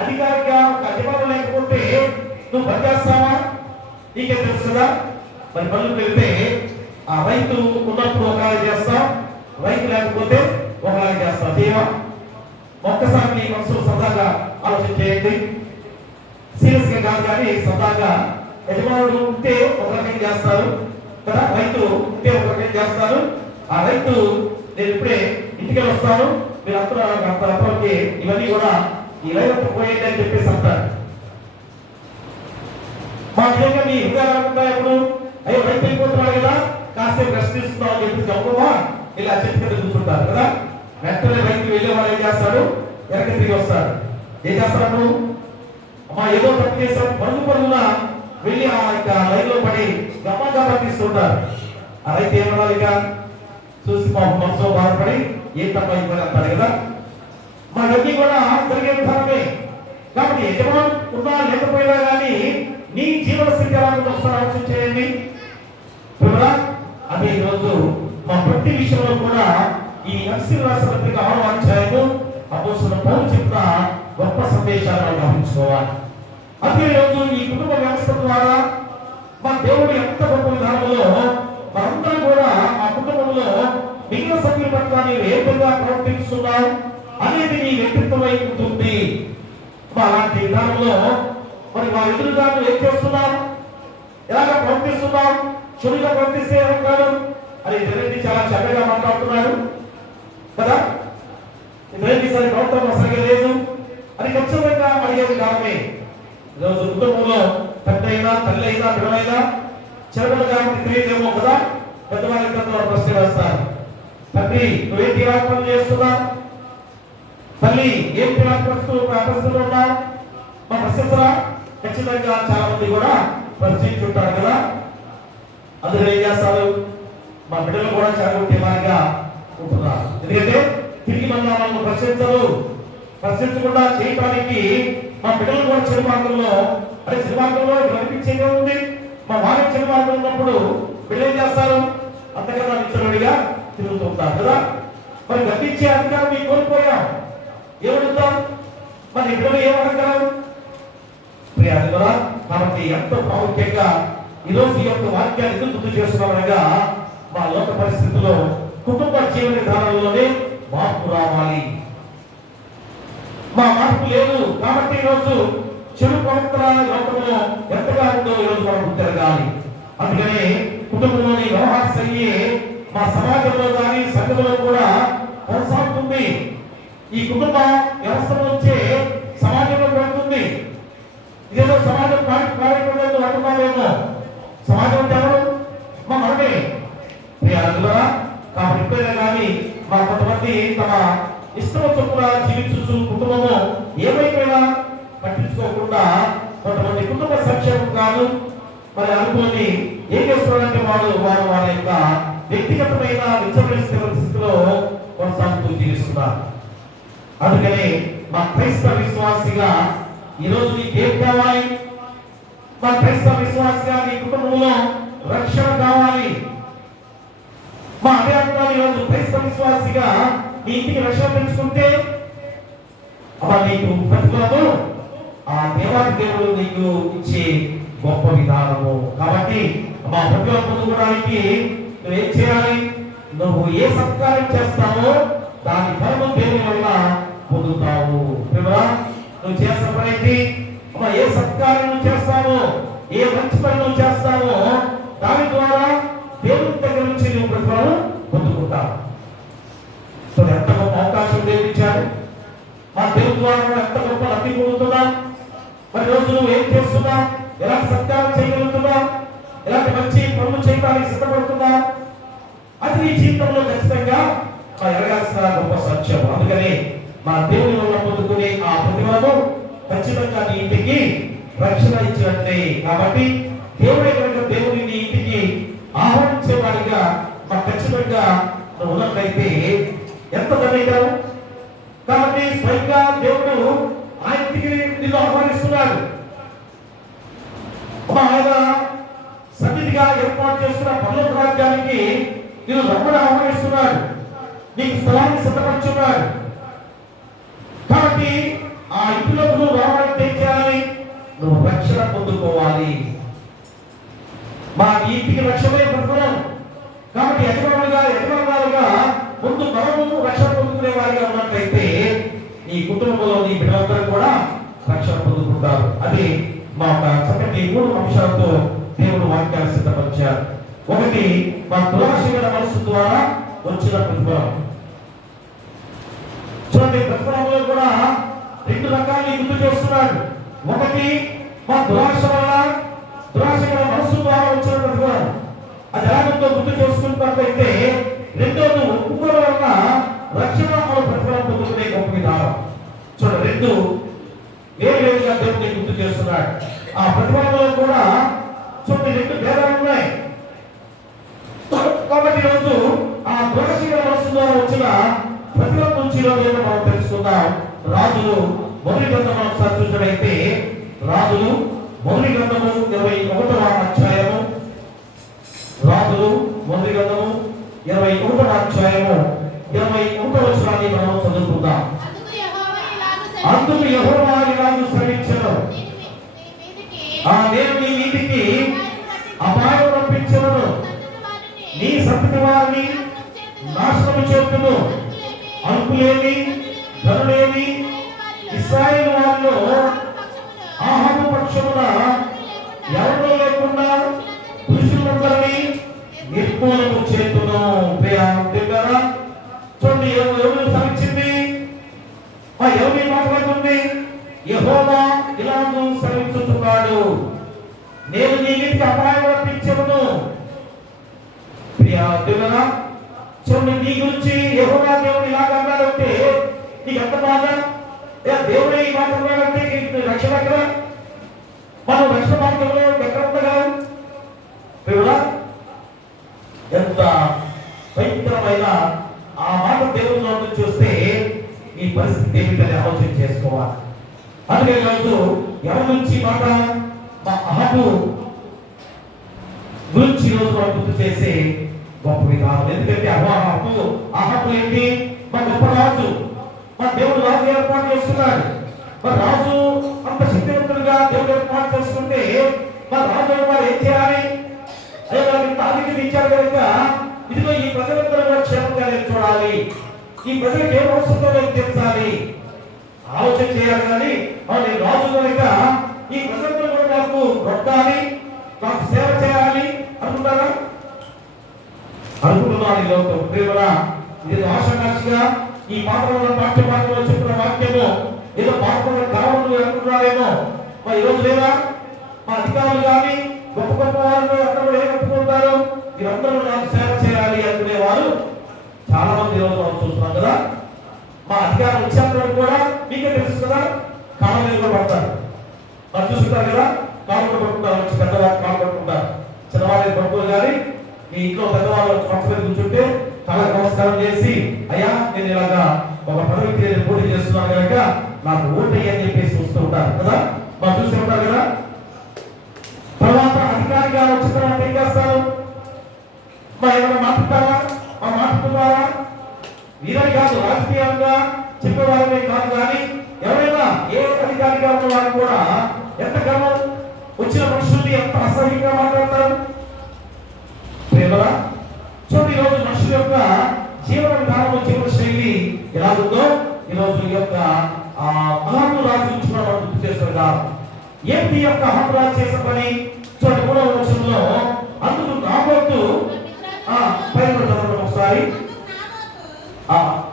అధికారిగా యజమానులు లేకపోతే నువ్వు పని చేస్తావా నీకే తెలుసు కదా. మరి పనులకు వెళ్తే ఆ రైతు ఉన్నప్పుడు ఒకలాగా చేస్తాం, రైతు లేకపోతే ఒకలాగా చేస్తాం. చేయవా? ఒక్కసారి మీ మనసులో సరదాగా ఆలోచన చేయండి. సీరియస్ గా కాదు కానీ సరదాగా. యజమానులు ఉంటే ఒక రకంగా చేస్తారు కదా, రైతు ఉంటే ఒక రకంగా చేస్తారు. ఆ రైతు నేను ఇప్పుడే ఇంటికి వస్తాను, మీరు అంతవరకు ఇవన్నీ కూడా ఈ రైతు పోయేది అని చెప్పేసి అంటారు. మా విధంగా మీ హృదయాలు ఎప్పుడు అయ్యో రైతు అయిపోతున్నాడు కదా, కాసేపు రెస్ట్ తీసుకుందాం అని చెప్పి చెప్పమా ఇలా చెట్టు కింద కూర్చుంటారు కదా. వెంటనే రైతు వెళ్ళేవాడు ఏం చేస్తాడు, వెనక్కి తిరిగి వస్తాడు. ఏం చేస్తాడు, అమ్మా ఏదో తప్పు చేస్తాడు, పరుగున వెళ్ళి ఆ యొక్క లైన్లో పడి గమ్మగా తీస్తుంటారు. ఆ రైతు ఏమన్నా ఇక చూసి మా మనసులో బాధపడి ఏం తప్ప అయిపోయి అంటాడు కదా. మా ఇవన్నీ కూడా జరిగే విధానమే. కాబట్టి యజమాను ఉన్నా లేకపోయినా కానీ నీ జీవన స్థితి ఎలా ఉందో ఒకసారి ఆలోచన చేయండి. అదే ఈరోజు మా ప్రతి విషయంలో కూడా ఈ ఎఫ్ఎస్సీ రాసిన పత్రిక 6వ అధ్యాయము అపోస్తలుడైన పౌలు చెప్పిన గొప్ప సందేశాలను గమనించుకోవాలి. అదే రోజు ఈ కుటుంబ వ్యవస్థ ద్వారా మా దేవుడు ఎంత గొప్ప విధానంలో మనందరం కూడా ఆ కుటుంబంలో మిగిలిన సభ్యుల పట్ల నీవు ఏ విధంగా ప్రవర్తిస్తున్నావు అనేది నీ వ్యక్తిత్వం వైపు ఉంటుంది. అలాంటి విధానంలో మరి మా ఎదురుగా ఏం చేస్తున్నావు, ఎలాగ ప్రవర్తిస్తున్నావు, చెడుగా ప్రవర్తిస్తే ఏమంటారు, అది ఇతరుడి చాలా చక్కగా మాట్లాడుతున్నాడు కదా, ఇతరుడి సరి ప్రవర్తన సరిగా లేదు అని ఖచ్చితంగా అడిగేది కావమే. ఈరోజు కుటుంబంలో పెద్ద అయినా తల్లి అయినా బిడ్డలైనా చెరగలుగా తెలియదేమో కదా, పెద్దవాళ్ళ ప్రశ్న వేస్తారు. తండ్రి నువ్వేం తిరాత్మలు చేస్తున్నా, తల్లి ఏం ప్రశ్నలు ఉన్నా మా ప్రశ్నించరా. ఖచ్చితంగా చాలా మంది కూడా ప్రశ్నించుంటారు కదా. అందులో ఏం చేస్తారు, మా బిడ్డలు కూడా చెరగొట్టే వారిగా ఉంటున్నారు. ఎందుకంటే తిరిగి మనం ప్రశ్నించరు, ప్రశ్నించకుండా చేయటానికి మా బిడ్డలు కూడా చెడు మార్గంలో, అంటే చెడు మార్గంలో కనిపించేదే ఉంది. మా వారి చెడు మార్గం ఉన్నప్పుడు బిడ్డలు ఏం చేస్తారు, అంతకన్నా నిచ్చలుడిగా తిరుగుతూ ఉంటారు కదా. మరి గర్పించే అధికారం మీకు కోల్పోయాం, ఏమడుగుతాం, మరి బిడ్డలు ఏమడగలరు ప్రియాదురా. కాబట్టి ఎంతో ప్రాముఖ్యంగా ఈరోజు ఈ యొక్క వాక్యాన్ని ఎందుకు గుర్తు చేస్తున్నామనగా మా లోక పరిస్థితుల్లో కుటుంబ జీవన విధానంలోనే మార్పు రావాలి. మా మార్పు లేదు కాబట్టి ఈరోజు చెడు ప్రవర్తన లోకంలో ఎంతగా ఉందో ఈరోజు మనం తిరగాలి. అందుకనే కుటుంబంలోని వ్యవహార శైలి మా సమాజంలో కానీ సంఘంలో కూడా కొనసాగుతుంది. ఈ కుటుంబ వ్యవస్థ నుంచే సమాజంలో పెడుతుంది. ఇదేదో సమాజం పాడైపోలేదు అంటున్నారేమో, సమాజం అంటే ఎవరు, మా మనమే. కాబట్టి ఇప్పుడైనా కానీ మా కొంతమంది తమ ఇష్టం చొప్పున జీవించు కుటుంబము ఏమైపోయినా పట్టించుకోకుండా కొంతమంది కుటుంబ సంక్షేమం కాదు మరి అనుకోని ఏం చేస్తున్నారంటే వారు వారి యొక్క వ్యక్తిగతమైన విచ్చలవిడిసిన స్థితిలో కొనసాగుతూ జీవిస్తున్నారు. అందుకని మా క్రైస్తవ విశ్వాసిగా ఈరోజు నీకేం కావాలి? మా క్రైస్తవ విశ్వాసిగా నీ కుటుంబంలో రక్షణ కావాలి. మా అదే అంటారు, ఈరోజు క్రైస్తవ విశ్వాసిగా నీ ఇంటికి రక్షణ పెంచుకుంటే అలా నీకు ప్రతిఫలము ఆ దేవాది దేవుడు నీకు ఇచ్చే గొప్ప విధానము. కాబట్టి మా ప్రతిఫలం పొందుకోవడానికి నువ్వేం చేయాలి? నువ్వు ఏ సత్కారం చేస్తావో దాని ఫలము దేవుని వల్ల పొందుతావు. నువ్వు చేసిన పని ఏ సత్కారం నువ్వు చేస్తావో, ఏ మంచి పని నువ్వు చేస్తావో దాని ద్వారా దేవుని దగ్గర నుంచి నువ్వు ప్రతిఫలం పొందుకుంటావు. సో ఎంత గొప్ప అవకాశం దేవుడు ఇచ్చాడు. మా దేవుని ద్వారా ఎంత గొప్ప లబ్ధి పొందుతున్నాం. మరి రోజు నువ్వు ఏం చేస్తున్నా? ఎలాంటి సత్కారం చేయగలుగుతున్నా? ఎలాంటి మంచి పనులు చేయడానికి సిద్ధపడుతున్నా? అది నీ జీవితంలో ఖచ్చితంగా ఎరగాల్సిన గొప్ప సత్యం. అందుకని మా దేవుని వల్ల పొందుకునే ఆ ప్రతిఫలము ఖచ్చితంగా నీ ఇంటికి రక్షణ ఇచ్చినట్లే. కాబట్టి దేవుడే కనుక దేవుని నీ ఇంటికి ఆహ్వానించే వాడిగా ఖచ్చితంగా నువ్వు ఉన్నట్లయితే ఎంత ధన్యకరం. కాబట్టి స్వయంగా దేవుడు ఆయన ఇంటికి నిన్ను ఆహ్వానిస్తున్నాడు. ఆయన సన్నిధిగా ఏర్పాటు చేస్తున్న పరలోక రాజ్యానికి నిన్ను రమ్మని ఆహ్వానిస్తున్నాడు. నీకు స్థలాన్ని సిద్ధపరుచున్నాడు. కాబట్టి ఆ ఇంటిలో నువ్వు రావాలంటే ఏం చేయాలి? నువ్వు రక్షణ పొందుకోవాలి. మా ఇంటికి రక్షణే ప్రతిఫలం. కాబట్టి యజమానులుగా ముందు మనము రక్షణ పొందుకునే వారిగా ఉన్నట్లయితే నీ కుటుంబంలో నీ బిడ్డలందరూ కూడా రక్షణ పొందుకుంటారు. అది మా చక్కటి 3 అంశాలతో దేవుడు వాక్యాలు సిద్ధపరిచారు. ఒకటి, మా దురాశల మనసు ద్వారా వచ్చిన ప్రతిఫలం. చూడండి, ప్రతిఫలంలో కూడా 2 రకాలు గుర్తు చేస్తున్నాడు. ఒకటి, మా దురాశల మనసు ద్వారా వచ్చిన ప్రతిఫలం. అది ఎలాగో గుర్తు చేసుకున్నట్లయితే రెండోది, ఒప్పుకోవడం వల్ల రక్షణ ప్రతిఫలం పొందుకునే గొప్ప విధానం. చూడండి, 2 వేరువేరుగా దేవుడిని గుర్తు చేస్తున్నాడు. ఆ ప్రతిఫలంలో కూడా చూడండి 2 భేదాలు ఉన్నాయి. కాబట్టి ఈరోజు ఆ దురాశల మనసు ద్వారా వచ్చిన ప్రతిఫలం నుంచి ఈరోజు మనం తెలుసుకుందాం. రాజులు మొదటి గ్రంథం ఒకసారి చూసినట్లయితే, రాజులు మొదటి గ్రంథము 21వ అధ్యాయము, రాజులు మొదటి గ్రంథము 21వ అధ్యాయము 21వ వచనాన్ని మనం చదువుకుందాం. అందుకు యెహోవా ఇలాగు సెలవిచ్చెను, నేను నీ మీదికి అపాయం రప్పించెదను, నీ సంతతి వారిని నాశనము చేతును. అల్పులేని ధనులేని ఇశ్రాయేలు వారిలో ఆహాబు పక్షమున ఎవరో లేకుండా పురుషులందరినీ నిర్మూలము చేతును. చూడండి, ఎవరు సవించింది? ఎవరి మాట్లాడుతుంది? యెహోవా ఇలాగూ సెలవిచ్చుచున్నాడు, నేను నీ మీదికి అపాయం రప్పించెదను. చూడండి, నీ గురించి యెహోవా దేవుడు ఇలాగ అన్నాడంటే నీకు ఎంత బాధ? దేవుడే ఈ మాట అన్నాడంటే రక్షణ ఎక్కడ? మనం రక్షణ మార్గంలో ఎక్కడ ఉండగలం? ఎంత భయంకరమైన ఆ మాట దేవుడి నోటి చూస్తే ఈ పరిస్థితి ఏమిటని ఆలోచన చేసుకోవాలి. అందుకే రోజు ఎవరి నుంచి మాట? మా అహాబు గురించి రోజు మనం గుర్తు చేసే గొప్ప విధానం. ఎందుకంటే అహాబు ఏంటి? మా గొప్ప రాజు, మా దేవుడు రాజు ఏర్పాటు చేసుకున్నాడు. మరి రాజు అంత శక్తివంతులుగా దేవుడు ఏర్పాటు చేసుకుంటే మరి రాజు వారు ఏం చేయాలి? అదే వాళ్ళకి ఇంత ఆధిక్యత ఇచ్చారు కనుక ఇదిగో ఈ ప్రజలందరూ కూడా క్షేమంగా చూడాలి, ఈ ప్రజలకు ఏం వస్తుందో తెలుసాలి, ఆలోచన చేయాలి. కానీ నేను రాజు కనుక ఈ ప్రజలందరూ కూడా నాకు రొట్టాలి, నాకు సేవ చేయాలి అనుకుంటారా? అనుకుంటున్నాను. ఈ లోకం ప్రేమరా, ఇది ఆశాకాక్షిగా ఈ పాత్రలో పాఠ్యపాఠంలో చెప్పిన వాక్యము ఏదో పాత్రలో కావాలని అనుకుంటున్నారేమో. మరి ఈరోజు లేదా మా అధికారులు కానీ గొప్ప గొప్ప వాళ్ళు అందరూ ఏమనుకుంటారు? మీరందరూ నాకు సేవ చేయాలి అనుకునేవారు చాలా మంది ఈరోజు మనం చూస్తున్నాం కదా. మా అధికారం వచ్చేంత కూడా మీకే తెలుసు కదా, కాళ్ళ మీద కూడా పడతారు. మనం చూసుకుంటారు కదా, కాళ్ళు కూడా పట్టుకుంటారు. వచ్చి పెద్దవాళ్ళు కాళ్ళు పట్టుకుంటారు, చిన్నవాళ్ళకి పట్టుకోరు. కానీ మీ ఇంట్లో పెద్దవాళ్ళు పక్క మీద కూర్చుంటే చాలా నమస్కారం చేసి, అయ్యా నేను ఇలాగా ఒక పదవికి నేను పోటీ చేస్తున్నాను కనుక నాకు ఓటయ్యి అని చెప్పేసి వస్తూ ఉంటారు కదా, మనం చూసి ఉంటారు కదా. తర్వాత అధికారిగా వచ్చిన తర్వాత ఏం చేస్తారు? ఎవరైనా మాట్లాడతారా? మాట్లాడుతున్నారా? వీరని కాదు, రాజకీయంగా చెప్పేవారమే కాదు, కానీ ఎవరైనా ఏ అధికారిగా ఉన్న వారు కూడా ఎంత గర్వం, వచ్చిన మనుషుల్ని ఎంత అసహ్యంగా మాట్లాడతారు. ప్రేమరా చూడండి, ఈరోజు మనుషుల యొక్క జీవన విధానం, జీవన శైలి ఎలా ఉందో ఈరోజు ఈ యొక్క మహాను రాజు నుంచి మనం గుర్తు చేస్తున్నా. ఏంటి యొక్క అహంరాజు చేసిన పని? చూడండి 3వ వచనంలో, అందుకు నాబోతు పైన ఒకసారి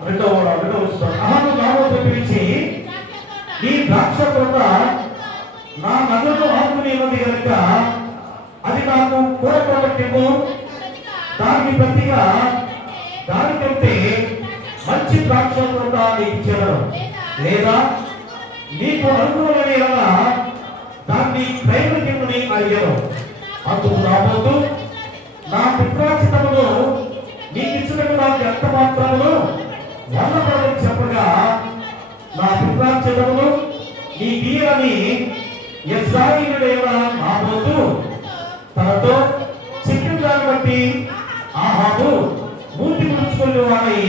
2వ వచనం, అహను నాబోతు పిలిచి, ఈ ద్రాక్ష తోట నా నగదు ఆకుని ఉన్నది కనుక అది నాకు కూర తోటకేమో, దానికి ప్రతిగా దానికంటే మంచి ద్రాక్ష తోట నీకు ఇచ్చేదను, లేదా నీకు అనుకూలమైన దాన్ని క్రయమిమ్మని అడిగాను. అందుకు నాబోతు, నా పిత్రార్జితమును నీకు ఇచ్చినట్టు నాకు ఎంత మాత్రమును వందపడని చెప్పగా, నా పిత్రార్జితమును నీ తీయని యజ్రాయిలుడైన నాబోతు తనతో చెప్పిన దాన్ని బట్టి ఆహాబు మూతి ముడుచుకునే వాడై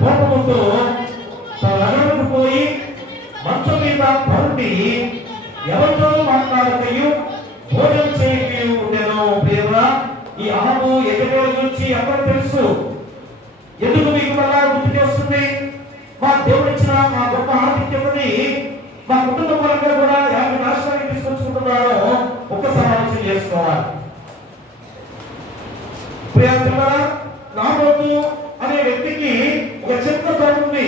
కోపముతో తన నగరకు పోయి మంచం మీద పరుండి ఎవరితో మాట్లాడకయు భోజనం చేయకయు ఉండేను. ప్రియరా, ఈ అహము యజమాని గురించి ఎవరు తెలుసు? ఎందుకు మీకు మళ్ళా గుర్తు చేస్తుంది? మా దేవుడు ఇచ్చిన మా గొప్ప ఆధిక్యతని మా కుటుంబ పరంగా కూడా ఎవరి నాశనానికి తీసుకొచ్చుకుంటున్నారో ఒక్కసారి ఆలోచన చేసుకోవాలి. ప్రియరా, నాబోతు అనే వ్యక్తికి ఒక చిన్న తోట ఉంది,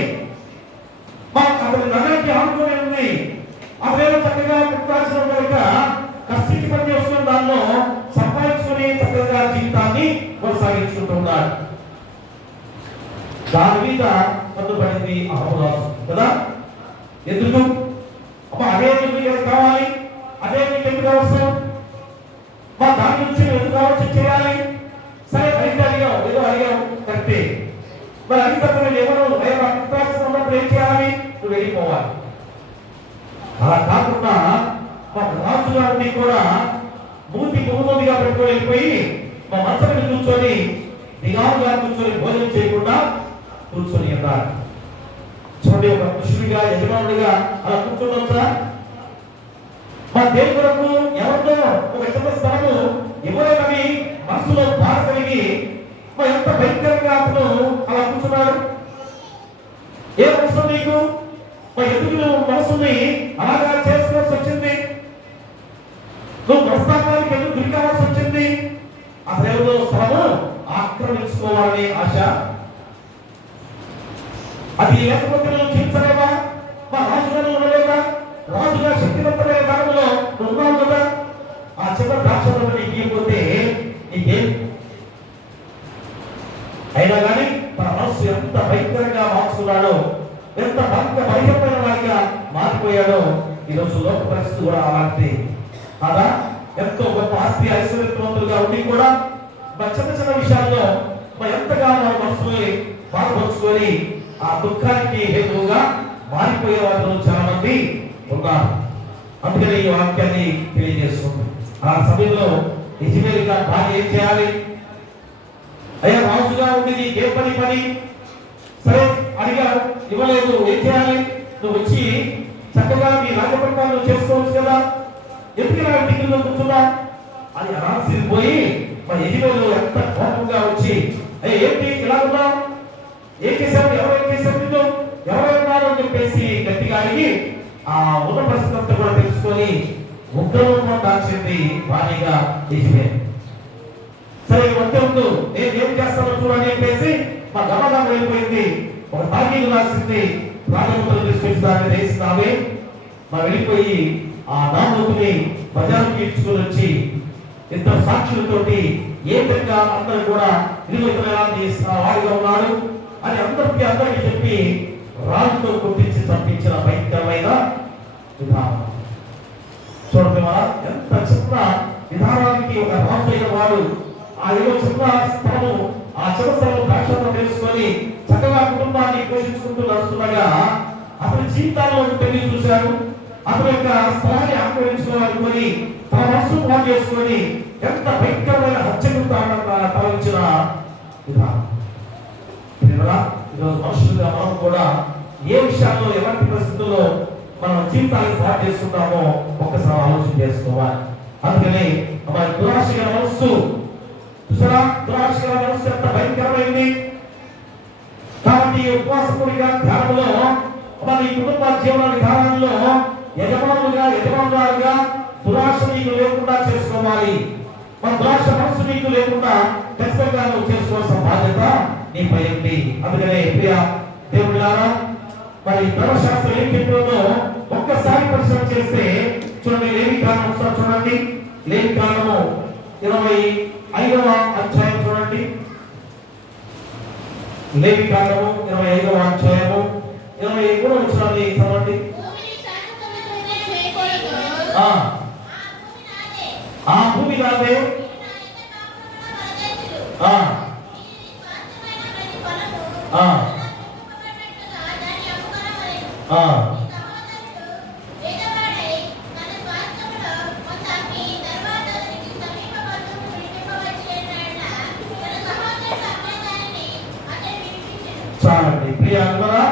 అతని నగరానికి ఆనుకొని ఉంది. అదేదో చక్కగా పుట్టాల్సిన కనుక కష్టించి పని చేసుకున్న దానిలో సంపాదించుకుని చక్కగా జీవితాన్ని కొనసాగించుకుంటున్నాడు. దాని మీద పన్నుపడింది అహంరాజు కదా. ఎందుకు? అదే మీకు కావాలి, అదే మీకు ఎందుకు అవసరం, దాని నుంచి ఎందుకు కావచ్చు చేయాలి. సరే అయితే అడిగావు, ఏదో అడిగావు కరెక్టే, మరి అడిగినప్పుడు ఎవరు ఉన్నప్పుడు ఏం చేయాలి? నువ్వు వెళ్ళిపోవాలి. అలా కాకుండా మా రాజు గారిని కూడా మూతి బహుమతిగా పెట్టుకొని వెళ్ళిపోయి మా మంచం మీద కూర్చొని దిగాలుగా కూర్చొని భోజనం చేయకుండా కూర్చొని అన్నారు. చూడండి, ఒక పురుషుడిగా యజమానుడిగా అలా కూర్చోవచ్చా? మా దేవులకు ఎవరితో ఒక చిన్న స్థలము ఇవ్వలేదని మనసులో బాధ కలిగి ఎంత భయంకరంగా అతను అలా కూర్చున్నాడు. ఏ అవసరం నీకు? ఎందుకు నువ్వు మనసుని అలాగా చేసుకోవాల్సి వచ్చింది? నువ్వు ప్రస్థానానికి ఎందుకు గురి కావాల్సి వచ్చింది? అసలు ఎవరో స్థలము ఆక్రమించుకోవాలనే ఆశ, అది లేకపోతే నువ్వు జీవించలేవా? మా రాజుగారు ఉండలేదా? రాజుగా శక్తివంతమైన కాలంలో నువ్వు ఉన్నావు కదా. ఆ చిన్న ద్రాక్షలను నీకు ఇవ్వకపోతే నీకేం? అయినా కానీ తన మనసు ఎంత భయంకరంగా మార్చుకున్నాడో, ఎంత భయంకరమైన వాడిగా మారిపోయాడో. ఈరోజు లోక పరిస్థితి కూడా అలాంటి కాదా? ఎంతో గొప్ప ఆస్తి ఐశ్వర్యవంతులుగా ఉండి కూడా చిన్న చిన్న విషయాల్లో ఎంతగా మన మనసుని బాధపరుచుకొని ఆ దుఃఖానికి హేతువుగా మారిపోయే వాళ్ళు చాలా మంది ఉన్నారు. అందుకని ఈ వాక్యాన్ని తెలియజేస్తుంది. ఆ సమయంలో యజమానిగా భార్య ఏం చేయాలి? అయ్యా రాజుగా ఉండి నీకేం పని? సరే అడిగారు, ఇవ్వలేదు, ఏం చేయాలి? నువ్వు వచ్చి చక్కగా మీ రాజపరిపాలన చేసుకోవచ్చు కదా, ఎందుకు నా ఇంటిలో కూర్చున్నా అని అనాల్సింది పోయి మా యజమానులు ఎంత కోపంగా వచ్చి, అయ్యా ఏంటి ఇలా ఉన్నావు, ఏం చేశావు, ఎవరు చేశారు, ఎవరైనా అని చెప్పేసి గట్టిగా అడిగి ఆ ఉన్న పరిస్థితి అంతా కూడా తెలుసుకొని ఉగ్రరూపం దాల్చింది భారీగా యజమాని. సరే వంటే ఉండు, నేను ఏం చేస్తానో చూడని చెప్పేసి మా గమనం వెళ్ళిపోయింది. ఒక తాగీలు రాసింది, రాజముద్రలు తీసుకొచ్చి దాన్ని వేసినామే. మనం వెళ్ళిపోయి ఆ నామోతుని బజారుకి ఇచ్చుకొని వచ్చి ఇద్దరు సాక్షులతోటి ఏ విధంగా అందరూ కూడా వాడిగా ఉన్నాడు అని అందరికీ చెప్పి రాజుతో కొట్టించి చంపించిన భయంకరమైన విధానం. చూడండి, ఎంత చిన్న విధానానికి ఒక రాజు అయిన వాడు ఆ ఏదో చిన్న స్థలము, ఆ చిన్న స్థలం ద్రాక్షను తెలుసుకొని చక్కగా కుటుంబాన్ని పోషించుకుంటూ నడుస్తుండగా అతని జీవితాల్లో పెళ్లి చూశారు. అతని యొక్క స్థలాన్ని ఆక్రమించుకోవాలనుకొని తన మనసు పాటు చేసుకొని ఎంత భయంకరమైన హత్యకు తరలించిన విధానం. ఈరోజు మనుషులుగా మనం కూడా ఏ విషయాల్లో ఎలాంటి పరిస్థితుల్లో మన జీవితాన్ని పాటు చేసుకుంటామో ఒక్కసారి ఆలోచన చేసుకోవాలి. అందుకని మన దురాశగా మనస్సు చూసారా, దురాశగా మనస్సు ఎంత భయంకరమైంది. కాబట్టి ఉపవాసకుడిగా ధ్యానంలో మన ఈ కుటుంబ జీవన విధానంలో యజమానులుగా దురాశ నీకు లేకుండా చేసుకోవాలి. మన దురాశ మనస్సు నీకు లేకుండా ఖచ్చితంగా నువ్వు చేసుకోవాల్సిన బాధ్యత నీపై ఉంది. అందుకనే ప్రియ దేవుళ్ళారా, మరి ధర్మశాస్త్రం ఏం చెప్తుందో ఒక్కసారి పరిశీలన చేస్తే చూడండి. లేవికాండం ఒకసారి చూడండి. లేవికాండము 25వ అధ్యాయం చూడండి. లేవికాండము 25వ అధ్యాయము 23వ వచనాన్ని చదవండి. ఆ భూమి నాదే, చాలండి ప్రియాంకరా.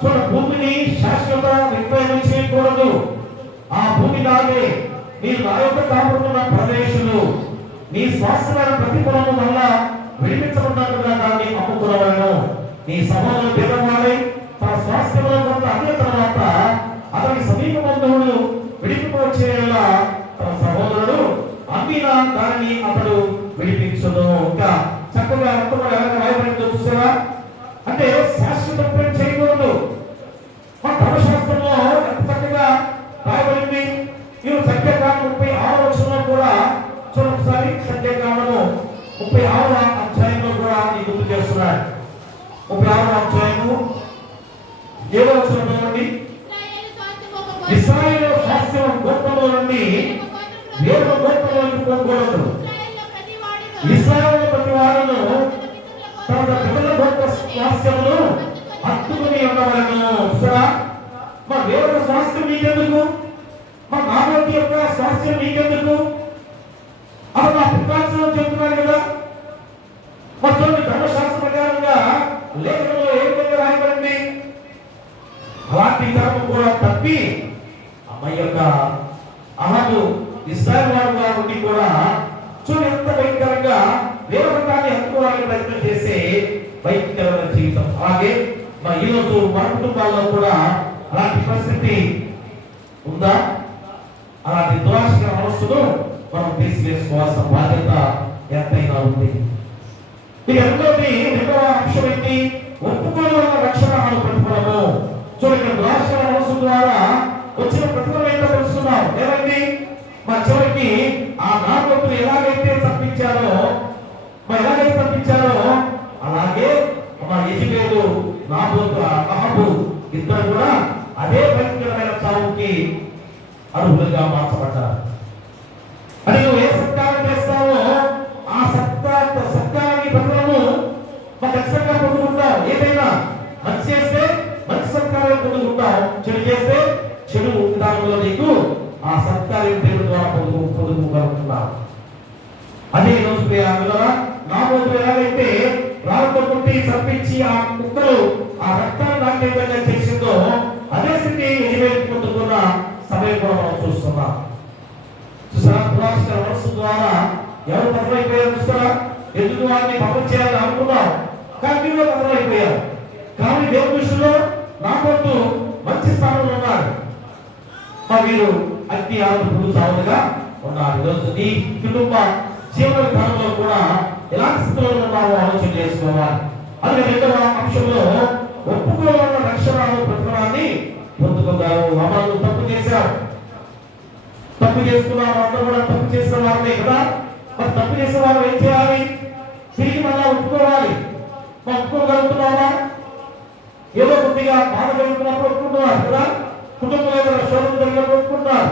చూడ, భూమిని శాశ్వత విక్రయం చేయకూడదు. ఆ భూమి నాదే, మీరు నా యొక్క కాపుకున్న ప్రదేశులు. మీ స్వాస్థ్యమైన ప్రతిఫలము వల్ల విడిపించబడినట్టుగా దాన్ని అమ్ముకున్నవాడు. నీ సహోదరుడు పేదవాడై తన స్వాస్థ్యంలో కొంత అదే తర్వాత అతని సమీప బంధువులు విడిపింపవచ్చేలా తన సహోదరుడు అమ్మిన దానిని అతడు విడిపించదు. ఇంకా చక్కగా మొత్తం ఎలాగ రాయబడిందో చూసారా. అంటే శాశ్వత ప్రేమ చేయకూడదు. మన ధర్మశాస్త్రంలో ఎంత చక్కగా రాయబడింది. మీరు సంఖ్యాకాండం 36వ వచనంలో కూడా చూడండి ఒకసారి. సంఖ్యాకాండము 36వ అధ్యాయంలో కూడా నీకు గుర్తు చేస్తున్నాడు. 36వ అధ్యాయము 7వ వచనంలో నుండి ఇశ్రాయేలు స్వాస్థ్యం గోత్రంలో నుండి వేరొక గోత్రంలోకి పోకూడదు. ఇశ్రాయేలు ప్రతి వాడును తన పితరుల గోత్ర స్వాస్థ్యమును హత్తుకుని ఉండవలెను. చూసారా, మా వేరొక స్వాస్థ్యం మీకెందుకు? మా నామోటి యొక్క స్వాస్థ్యం మీకెందుకు? అలా మా పితాంశం చెప్తున్నారు కదా. మా చూడండి, ధర్మశాస్త్ర ప్రకారంగా లేఖనంలో ఏ విధంగా రాయబడింది. అలాంటి తరము కూడా తప్పి అమ్మాయి యొక్క అహాబు ఇశ్రాయేలు వాడుగా ఉండి కూడా చూడండి ఎంత భయంకరంగా వేరొకటాన్ని హత్తుకోవాలని ప్రయత్నం చేసే భయంకరమైన జీవితం. అలాగే మా ఈరోజు మన కుటుంబాల్లో కూడా అలాంటి పరిస్థితి ఉందా? అలాంటి దురాశకర మనస్సును మనం తీసివేసుకోవాల్సిన బాధ్యత ఎంతైనా ఉంది. ఇక రెండవ అంశం ఏంటి? ఒప్పుకోవడం రక్షణ అను ప్రతిఫలము. చూడండి, దురాశకర మనస్సు ద్వారా వచ్చిన ప్రతిఫలం ఏంటో తెలుసుకున్నాం. ఏమండి, మా చివరికి ఆ నాగోతులు ఎలాగైతే తప్పించారో అలాగే మా యెజెబెలు నాబోతు అహాబు ఇద్దరు కూడా అదే భయంకరమైన చావుకి అర్హులుగా మార్చబడ్డారు. అని నువ్వు ఏ సత్కారం చేస్తావో ఆ సత్కారాన్ని ప్రతిఫలము ఖచ్చితంగా పొందుకుంటావు. ఏదైనా మంచి చేస్తే మంచి సత్కారం పొందుకుంటావు, చెడు చేస్తే చెడు విధానంలో నీకు ఆ సత్కార్యం దేవుడి ద్వారా పొందుకోగలుగుతున్నావు. అదే రోజు నాబోతు ఎలాగైతే రాళ్ళతో కొట్టి చంపించి ఆ కుక్కలు ఆ రక్తాన్ని నాట్యంగా చేసిందో అదే స్థితి యెజెబెలు పొందుకున్న సమయం కూడా మనం చూస్తున్నాం. చూసారా, దురాశకర మనస్సు ద్వారా ఎవరు పతనమైపోయారు చూస్తారా. ఎందుకు వారిని పతనం చేయాలని అనుకున్నాం, కానీ వీళ్ళు పతనమైపోయారు. కానీ దేవుని దృష్టిలో నాబోతు మంచి స్థానంలో ఉన్నారు. వీరు అగ్ని ఆరోగ్య సాగుగా ఉన్నారు. ఈరోజు నీ కుటుంబ జీవన విధానంలో కూడా ఎలాంటి స్థితిలో ఉన్నామో ఆలోచన చేసుకోవాలి. అలాగే రెండవ అంశంలో ఒప్పుకోవాలన్న రక్షణ ప్రతిఫలాన్ని పొందుకోగలవు. అమలు తప్పు చేశావు, తప్పు చేసుకున్నావు, అందరూ కూడా తప్పు చేసిన వారే కదా. మరి తప్పు చేసిన వారు ఏం చేయాలి? తిరిగి మళ్ళా ఒప్పుకోవాలి. ఒప్పుకోగలుగుతున్నావా? ఏదో కొద్దిగా బాధ కలుగుతున్నప్పుడు ఒప్పుకుంటున్నారు కదా. కుటుంబంలో ఏదైనా శోధన జరిగినప్పుడు ఒప్పుకుంటున్నారు.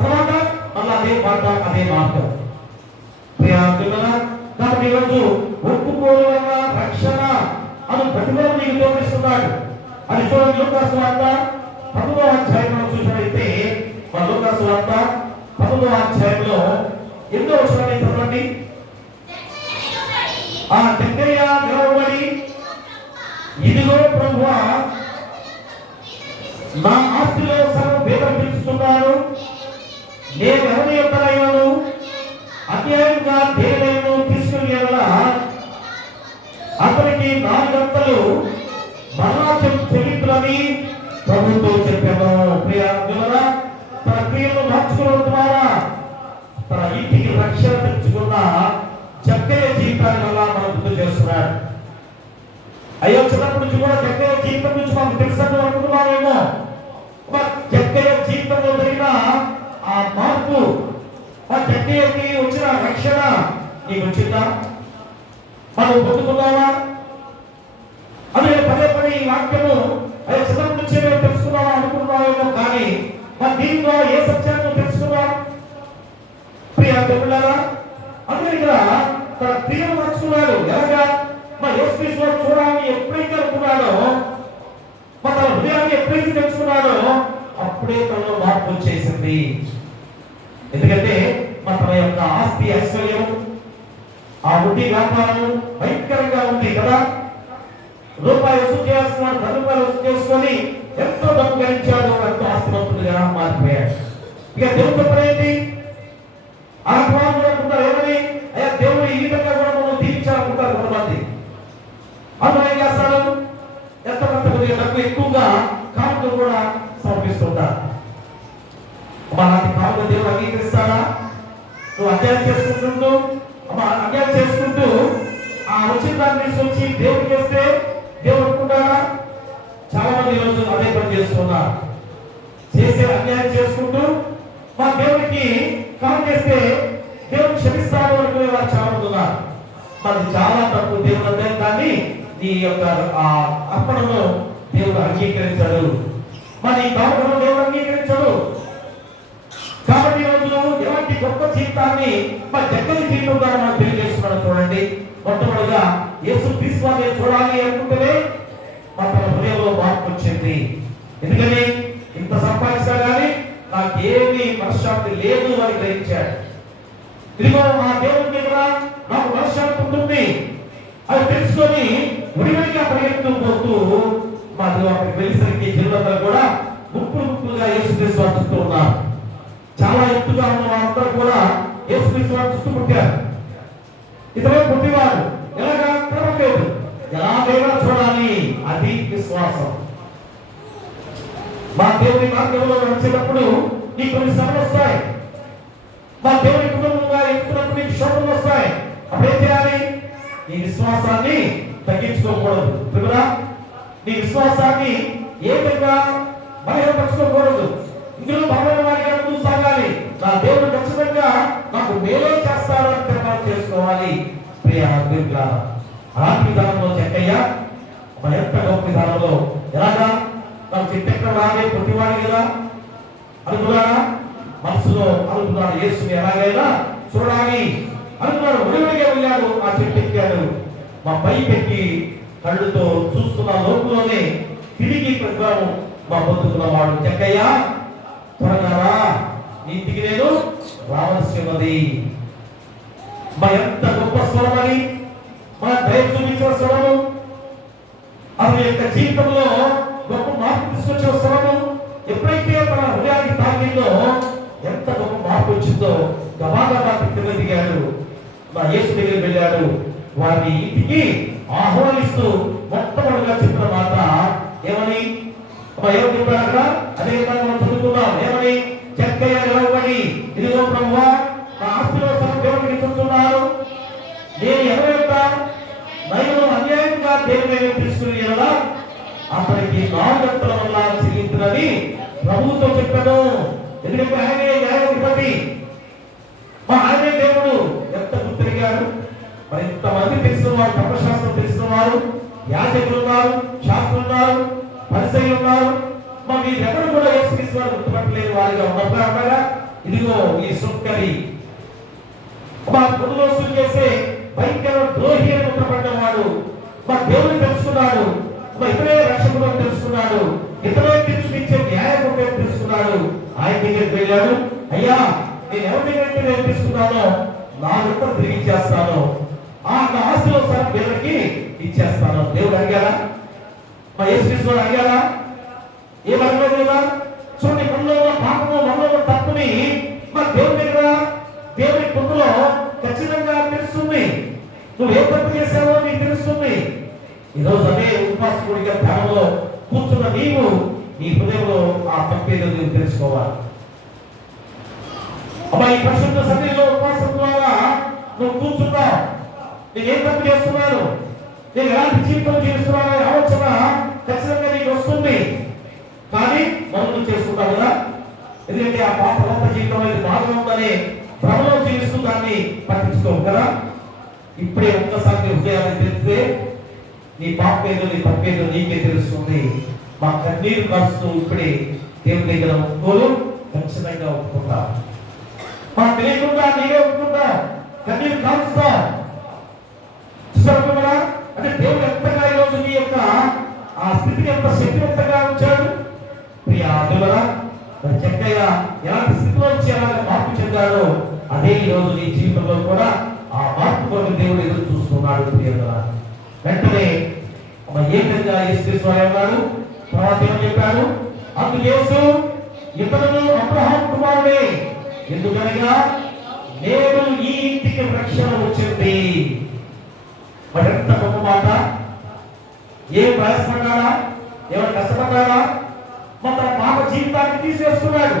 తర్వాత మళ్ళీ అదే మాట అదే మార్గం. కాబట్టి ఈరోజు ఒప్పుకోవడం రక్షణ అని ప్రతిఫలం నీకు తోపిస్తున్నాడు. అది చూడండి, లూకా సువార్త 10వ అధ్యాయంలో చూసినట్లయితే మన లూకా సువార్త 10వ అధ్యాయంలో 8వ వచనాన్ని చదవండి. ఆ జక్కయ్య నిలవబడి, ఇదిగో ప్రభువా, నా ఆస్తిలో సగం భేదం పెంచుతున్నాను. నేను ఎవరి యొక్కనైనాను అన్యాయంగా దేనినైనా తీసుకుని వెళ్ళా అతనికి 4 గంటలు మరలా చెల్లింపులని ప్రభుతో చెప్పాను. ప్రియులారా, తన క్రియలను మార్చుకోవడం ద్వారా తన ఇంటికి రక్షణ తెచ్చుకున్న జక్కయ్య జీవితాన్ని వల్ల మనం గుర్తు చేస్తున్నాడు. అయ్యో, చిన్నప్పటి నుంచి కూడా జక్కయ్య జీవితం నుంచి మనకు తెలుసని అనుకున్నామేమో. జక్కయ్య జీవితంలో జరిగిన ఆ మార్పు, ఆ జక్కయ్యకి వచ్చిన రక్షణ నీకు వచ్చిందా? మనం పొందుకున్నావా? అదే పదే పదే ఈ వాక్యము అయ్యో చిన్నప్పటి నుంచే మేము తెలుసుకున్నావా అనుకున్నామేమో, కానీ మన దీని ద్వారా ఏ సత్యాన్ని తెలుసుకున్నాం? ప్రియ దేవులారా, అదే ఇక్కడ తన క్రియను మార్చుకున్నాడు. ఎలాగా? మా యేసుక్రీస్తులో చూడాలని ఎప్పుడైతే అనుకున్నాడో, తన హృదయాన్ని ఎప్పుడైతే తెలుసుకున్నాడో అప్పుడే తనలో మార్పు వచ్చేసింది. ఎందుకంటే తన యొక్క ఆస్తి ఐశ్వర్యం, ఆ వడ్డీ వ్యాపారం భయంకరంగా ఉంది కదా. రూపాయి వసూలు చేస్తున్నాడు, 10 రూపాయలు వసూలు చేసుకొని ఎంతో డబ్బు గడించాడు, ఎంతో ఆస్తివంతుడిగా మారిపోయాడు. ఇక దేవుడు చెప్పలేంటి? ఆ కుమారుడు కూడా అనుకుంటారు ఏమని? అయ్యా, దేవుడు ఈ విధంగా కూడా మనం దీవించాలనుకుంటారు కొంతమంది. అందులో ఏం చేస్తాడు? ఎంతమంత కొద్దిగా డబ్బు ఎక్కువగా కానుకలు కూడా సమర్పిస్తుంటారు. అలాంటి కానుక దేవుడు అంగీకరిస్తాడా? నువ్వు అన్యాయం చేసుకుంటూ అన్యాయం చేసుకుంటూ ఆ వచ్చిన దాన్ని తీసుకొచ్చి దేవుడు చేస్తే దేవుడు అనుకుంటాడా? చాలా మంది ఈరోజు అదే పని చేస్తున్నారు. చేసే అన్యాయం చేసుకుంటూ మా దేవుడికి కానుక చేస్తే దేవుడు క్షమిస్తాడు అనుకునే వారు చాలా మంది ఉన్నారు. మరి చాలా తప్పు. దేవుడు అంటే దాన్ని నీ యొక్క అర్పణలో దేవుడు అంగీకరించాడు, మరి కానుకను దేవుడు అంగీకరించాడు. కాబట్టి ఈరోజు ఎలాంటి గొప్ప జీవితాన్ని మరి జక్కయ్య జీవితం ద్వారా మనం తెలియజేస్తున్నాడు. చూడండి, మొట్టమొదటిగా యేసు క్రీస్తుని చూడాలి అనుకుంటేనే మన హృదయంలో మార్పు వచ్చింది. ఎందుకని? ఇంత సంపాదించినా కానీ నాకు ఏమీ మనశ్శాంతి లేదు అని గ్రహించాడు. ఇదిగో మా దేవుడి మీద నాకు మనశ్శాంతి ఉంటుంది అది తెలుసుకొని ఉడివడిగా పరిగెత్తు పోతూ మాకు అక్కడికి వెళ్ళేసరికి జనులందరూ కూడా గుంపులుగా యేసుక్రీస్తు వారు చుట్టూ ఉన్నారు. చాలా ఎత్తుగా ఉన్న వారందరూ కూడా యేసుక్రీస్తు వారు చుట్టూ పుట్టారు. ఇతరే పుట్టివారు ఎలాగా క్రమలేదు, ఎలాగైనా చూడాలి, అది విశ్వాసం. మా దేవుని మార్గంలో నడిచేటప్పుడు నీకు కొన్ని శ్రమలు వస్తాయి. మా దేవుని కుటుంబంగా ఎక్కుతున్నప్పుడు నీకు శోధనలు వస్తాయి. అప్పుడేం చేయాలి? నీ విశ్వాసాన్ని తగ్గించుకోకూడదు. కదా, నీ విశ్వాసాన్ని ఏ విధంగా బలహీనపరచుకోకూడదు. ఇందులో బలమైన వారిగా ముందుకు సాగాలి. నా దేవుడు ఖచ్చితంగా నాకు మేలే చేస్తాడు అని తీర్మానం చేసుకోవాలి. అలాంటి విధానంలో జక్కయ్య మన ఎంత గొప్ప విధానంలో ఎలాగా నాకు చెట్టెక్కడ రానే పుట్టివాడు కదా అనుకున్నాడా? మనసులో అనుకున్నాడు, యేసుని ఎలాగైనా చూడాలి అనుకున్నాడు. ఒడివడిగా వెళ్ళాడు, ఆ చెట్టు ఎక్కాడు. మా పై పెట్టి కళ్ళుతో చూస్తున్న లోపులోనే తిరిగి ప్రకారం మా పొందుకున్నవాడు జక్కయ్య, త్వరగా రా, నీతికి నేను రావాల్సి ఉన్నది. మా ఎంత గొప్ప స్వరమని, మన దయ చూపించిన స్వరము, అతని యొక్క జీవితంలో గొప్ప మార్పు తీసుకొచ్చే స్వరము ఎప్పుడైతే తన హృదయానికి తాకిందో ఎంత గొప్ప మార్పు వచ్చిందో గబాగబా కింద దిగాడు, మా యేసు దగ్గర వెళ్ళాడు. వారిని ఇంటికి ఆహ్వానిస్తూ మొట్టమొదటిగా చెప్పిన మాట ఏమని? ఎవరు చెప్పారు అక్కడ? అదే విధంగా మనం చదువుకున్నాం. ఏమని? జక్కయ్య నిలవబడి, ఇదిగో ప్రభువా, నా ఆస్తిలో సగం దేవుడికి ఇస్తున్నాను. నేను ఎవరైనా నైను అన్యాయంగా దేవుని తీసుకుని ఎలా అతనికి 4 గంటల వల్ల చెల్లించునని ప్రభువుతో చెప్పాను. ఎందుకంటే ఆయనే న్యాయాధిపతి, మా ఆయనే దేవుడు. ఎంత గుర్తిరిగాడు. మరి ఇంతమంది తెలిసిన వారు, ధర్మశాస్త్రం తెలిసిన వారు, యాజకులు ఉన్నారు, శాస్త్రులు ఉన్నారు, పరిసయ్యులు ఉన్నారు. మా మీరెవరు కూడా యేసుక్రీస్తు వారు గుర్తుపట్టలేని వారిగా ఉన్నప్పుడు ఇదిగో ఈ సుక్కరి మా పొదులోసులు చేసే భయంకర ద్రోహి అని గుర్తుపడ్డవాడు, మా దేవుని తెలుసుకున్నాడు, మా ఇతరే రక్షకుడు తెలుసుకున్నాడు. ఇతరులు తీర్చిచ్చే న్యాయపూర్తి తీసుకున్నాడు. ఆయన దగ్గరికి వెళ్ళాడు, అయ్యా నేను ఎవరి దగ్గరికి నేను తీసుకున్నానో నా యొక్క తిరిగి ఇచ్చేస్తాను, ఆ నా ఆస్తిలో సరే దేవుడికి ఇచ్చేస్తాను. దేవుడు అడిగాడా? మా యేసుక్రీస్తు అడిగాడా? ఏమడగలేదు కదా. చూడండి, మనలో పాపము మనలో తప్పుని మన దేవుడి దగ్గర దేవుడి పొందులో ఖచ్చితంగా తెలుస్తుంది. నువ్వు ఏ తప్పు చేసావో నీకు తెలుస్తుంది. ఈరోజు అదే ఉపవాసకుడిగా ధ్యానంలో కూర్చున్న నీవు నీ హృదయంలో ఆ తప్పేదో నువ్వు తెలుసుకోవాలి. అమ్మా, ఈ పరిశుద్ధ సన్నిధిలో ఉపవాసం ద్వారా నువ్వు కూర్చున్నావు, నేను ఏం తప్పు చేస్తున్నాను, నేను ఎలాంటి జీవితం జీవిస్తున్నాను అనే ఆలోచన ఖచ్చితంగా నీకు వస్తుంది. కానీ మనం చేసుకుంటావు కదా, ఎందుకంటే ఆ పాప జీవితం అనేది బాగా ఉందని భ్రమలో జీవిస్తూ దాన్ని పట్టించుకోవు కదా. ఇప్పుడే ఒక్కసారి నీ హృదయాన్ని తెలిస్తే నీ పాపేదో నీ తప్పేదో నీకే తెలుస్తుంది. మా కన్నీరు కాస్తూ ఇప్పుడే దేవుని దగ్గర ఒప్పుకోలు ఖచ్చితంగా ఒప్పుకుంటా. మా తెలియకుండా నీవే ఒప్పుకుంటా, కన్నీరు కాలుస్తా. చూసారు కదా, అంటే దేవుడు ఎంతగా ఈరోజు నీ యొక్క ఆ స్థితిని ఎంత శక్తివంతంగా ఉంచాడు. ప్రియాదులరా, మరి చక్కయ్య ఎలాంటి స్థితిలో వచ్చి ఎలాంటి మార్పు చెందాడో అదే ఈరోజు నీ జీవితంలో కూడా ఆ మార్పు కొరకు దేవుడు ఎదురు చూస్తున్నాడు. ప్రియాదులరా, వెంటనే ఏ విధంగా యేసుక్రీస్తు అన్నాడు, తర్వాత ఏమని చెప్పాడు, అందుకు యేసు ఇతరులు అబ్రహాం కుమారుడే, ఎందుకనగా నేడు ఈ ఇంటికి రక్షణ వచ్చింది. మరి ఎంత గొప్ప మాట. ఏం ప్రయాసపడ్డాడా, ఏమైనా కష్టపడ్డాడా, మన పాప జీవితాన్ని తీసేసుకున్నాడు.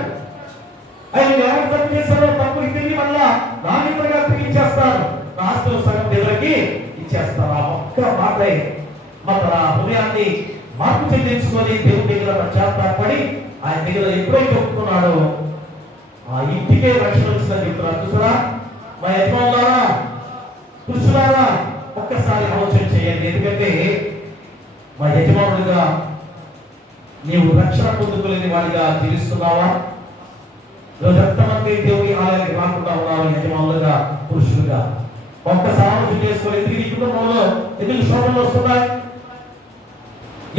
ఆయన ఎవరు తప్పు చేశారో తప్పు తిరిగి మళ్ళా నాణ్యతగా తిరిగి ఇచ్చేస్తారు, నా ఆస్తులు సగం దగ్గరికి ఇచ్చేస్తారు. ఆ ఒక్క మాటే మన హృదయాన్ని మార్పు చెందించుకొని దేవుడి దగ్గర పశ్చాత్తాపడి ఆయన దగ్గర ఎప్పుడైతే ఒప్పుకున్నాడో ఆ ఇంటికే రక్షణ వచ్చిందని చెప్తున్నారు. చూసారా, మా యజమానులారా, పురుషులారా, ఒక్కసారి ఆలోచన చేయండి. ఎందుకంటే మా యజమానుడిగా నీవు రక్షణ పొందుకోలేని వాడిగా జీవిస్తున్నావా? రోజు ఎంతమంది దేవుని ఆలయానికి రాకుండా ఉన్నావు యజమానులుగా, పురుషులుగా? ఒక్కసారి ఆలోచన చేసుకొని ఎందుకు నీ కుటుంబంలో ఎందుకు శోభలు వస్తున్నాయి,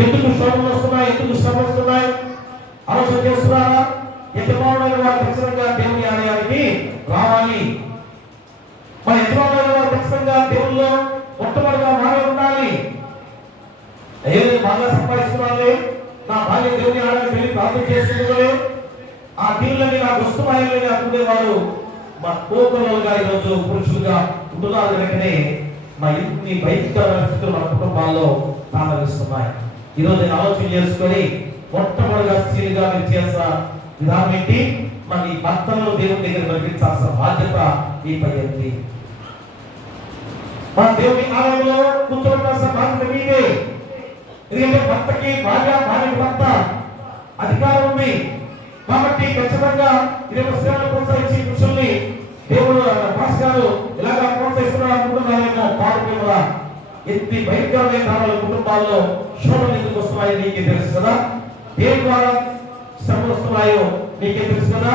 ఎందుకు శోభలు వస్తున్నాయి, ఎందుకు శ్రమ వస్తున్నాయి? ఆలోచన చేస్తున్నారా? యజమానులైన వారు ఖచ్చితంగా దేవుని ఆలయానికి రావాలి. మా యజమానులైన వారు ఖచ్చితంగా దేవుల్లో మొట్టమొదటిగా మారి ఉండాలి. ఏదో బాగా సంపాదిస్తున్నాను, నా భార్య దేవుని ఆలయానికి వెళ్ళి ప్రార్థన చేసుకుంటే ఆ దీవులని నాకు వస్తున్నాయని అనుకునేవారు మా కోపలుగా ఈరోజు పురుషులుగా ఉంటున్నారు. కనుకనే మా ఇంటిని భయంకర పరిస్థితులు మన కుటుంబాల్లో ప్రారంభిస్తున్నాయి. ఈరోజు నేను ఆలోచన చేసుకొని మొట్టమొదటిగా స్త్రీలుగా మీరు చేసిన విధానం ఏంటి? మన ఈ భర్తలను దేవుని దగ్గర నడిపించాల్సిన బాధ్యత మీపై ఉంది. మన దేవుని ఆలయంలో కూర్చోవలసిన బాధ్యత మీదే. ఎందుకంటే భర్తకి భార్య, భార్యకి భర్త అధికారం ఉంది. కాబట్టి ఖచ్చితంగా సేవలు ప్రోత్సహించి పురుషుల్ని దేవుడు పాస్ గారు ఇలాగా ప్రోత్సహిస్తున్నారు అనుకుంటున్నారేమో. పాడు కూడా ఎత్తి భయంకరమైన కాలంలో కుటుంబాల్లో శోభలు ఎందుకు వస్తున్నాయో నీకే తెలుసు కదా. దేని ద్వారా శ్రమలు వస్తున్నాయో నీకే తెలుసు కదా.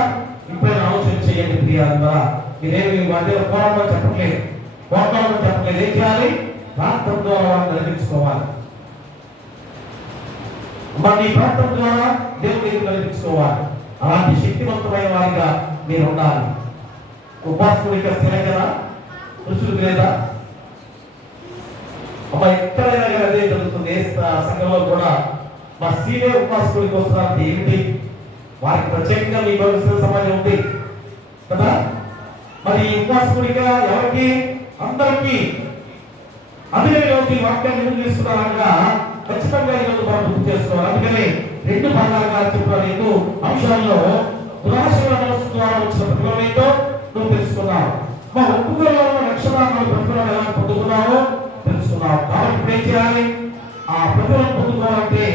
ఇప్పుడైనా ఆలోచన చేయండి ప్రియాల ద్వారా. మీరేమి వాటి పోరాటం చెప్పట్లేదు, పోరాటం చెప్పట్లేదు. ఏం చేయాలి? ప్రార్థన ద్వారా వారిని నడిపించుకోవాలి. మరి ఈ ప్రార్థన ద్వారా దేవుడికి నడిపించుకోవాలి. అలాంటి శక్తివంతమైన వారిగా మీరు ఉండాలి. ఉపాసకుడిగా స్థిరం కదా, పురుషులకు లేదా? అమ్మ, ఎక్కడైనా కానీ అదే జరుగుతుంది. సంఘంలో కూడా మా సీనియర్ ఉపాసకుడికి వస్తున్నారు. ఏమిటి? వారికి ప్రత్యేకంగా మీ భవిష్యత్ సమాజం ఉంది కదా. మరి ఉపాసకుడిగా ఎవరికి? అందరికీ. అందుకని రోజు ఈ వాక్యాన్ని ఎందుకు తీసుకున్నారనగా ఖచ్చితంగా ఈరోజు మనం గుర్తు చేసుకోవాలి. అందుకని రెండు భాగాలుగా చెప్పారు. రెండు అంశాల్లో దురాశల మనస్సు ద్వారా వచ్చిన ప్రతిఫలం ఏంటో నువ్వు తెలుసుకున్నావు. మా ఒప్పుకోలో రక్షణ ప్రతిఫలం ఎలా పొందుకున్నావో తెలుసుకున్నావు. కాబట్టి ఇప్పుడు ఏం చేయాలి? ఆ ప్రతిఫలం పొందుకోవాలంటే,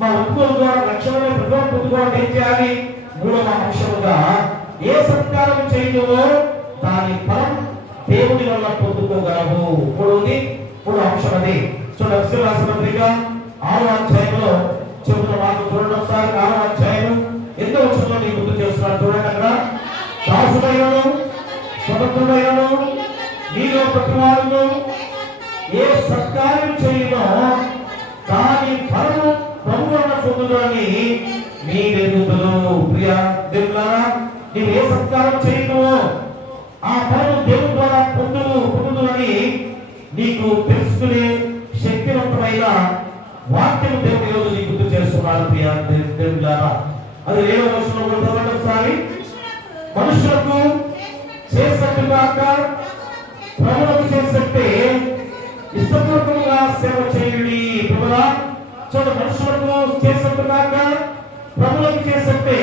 మా ఒప్పుకోల ద్వారా రక్షణ ప్రతిఫలం పొందుకోవాలంటే ఏం చేయాలి? మూడవ అంశముగా ఏ సత్కారం చేయదో దాని ఫలం దేవుని వల్ల పొందుకోగలవు. మూడో అంశం అది. చూడండి, రాసిన పత్రిక 6వ అధ్యాయంలో చెబుతున్న మాకు చూడండి ఒకసారి. 6వ అధ్యాయం 8వ వచనంలో నీకు గుర్తు చేస్తున్నాను. చూడండి, అక్కడ దాసుడైనను స్వతంత్రుడైనను నీలో ప్రతివాడును ఏ సత్కార్యం చేయనో దాని ఫలము ప్రభువైన పొందుదు అని మీరెరుగుదురు. ప్రియా దేవులారా, నీవు ఏ సత్కారం చేయను ఆ ఫలము దేవుని ద్వారా పొందుదు అని నీకు తెలుసుకునే శక్తివంతమైన వాక్యం దేవుని ఈరోజు నీకు గుర్తు చేస్తున్నాడు. ప్రియా దేవులారా, అది 7వ వచనంలో కూడా చదవండి ఒకసారి. మనుషులకు చేసినట్టుగాక ప్రభువులకు చేసినట్టే ఇష్టపూర్వకంగా సేవ చేయుడి. ప్రభువా చూడ, మనుషులకు చేసినట్టుగాక ప్రభువులకు చేసినట్టే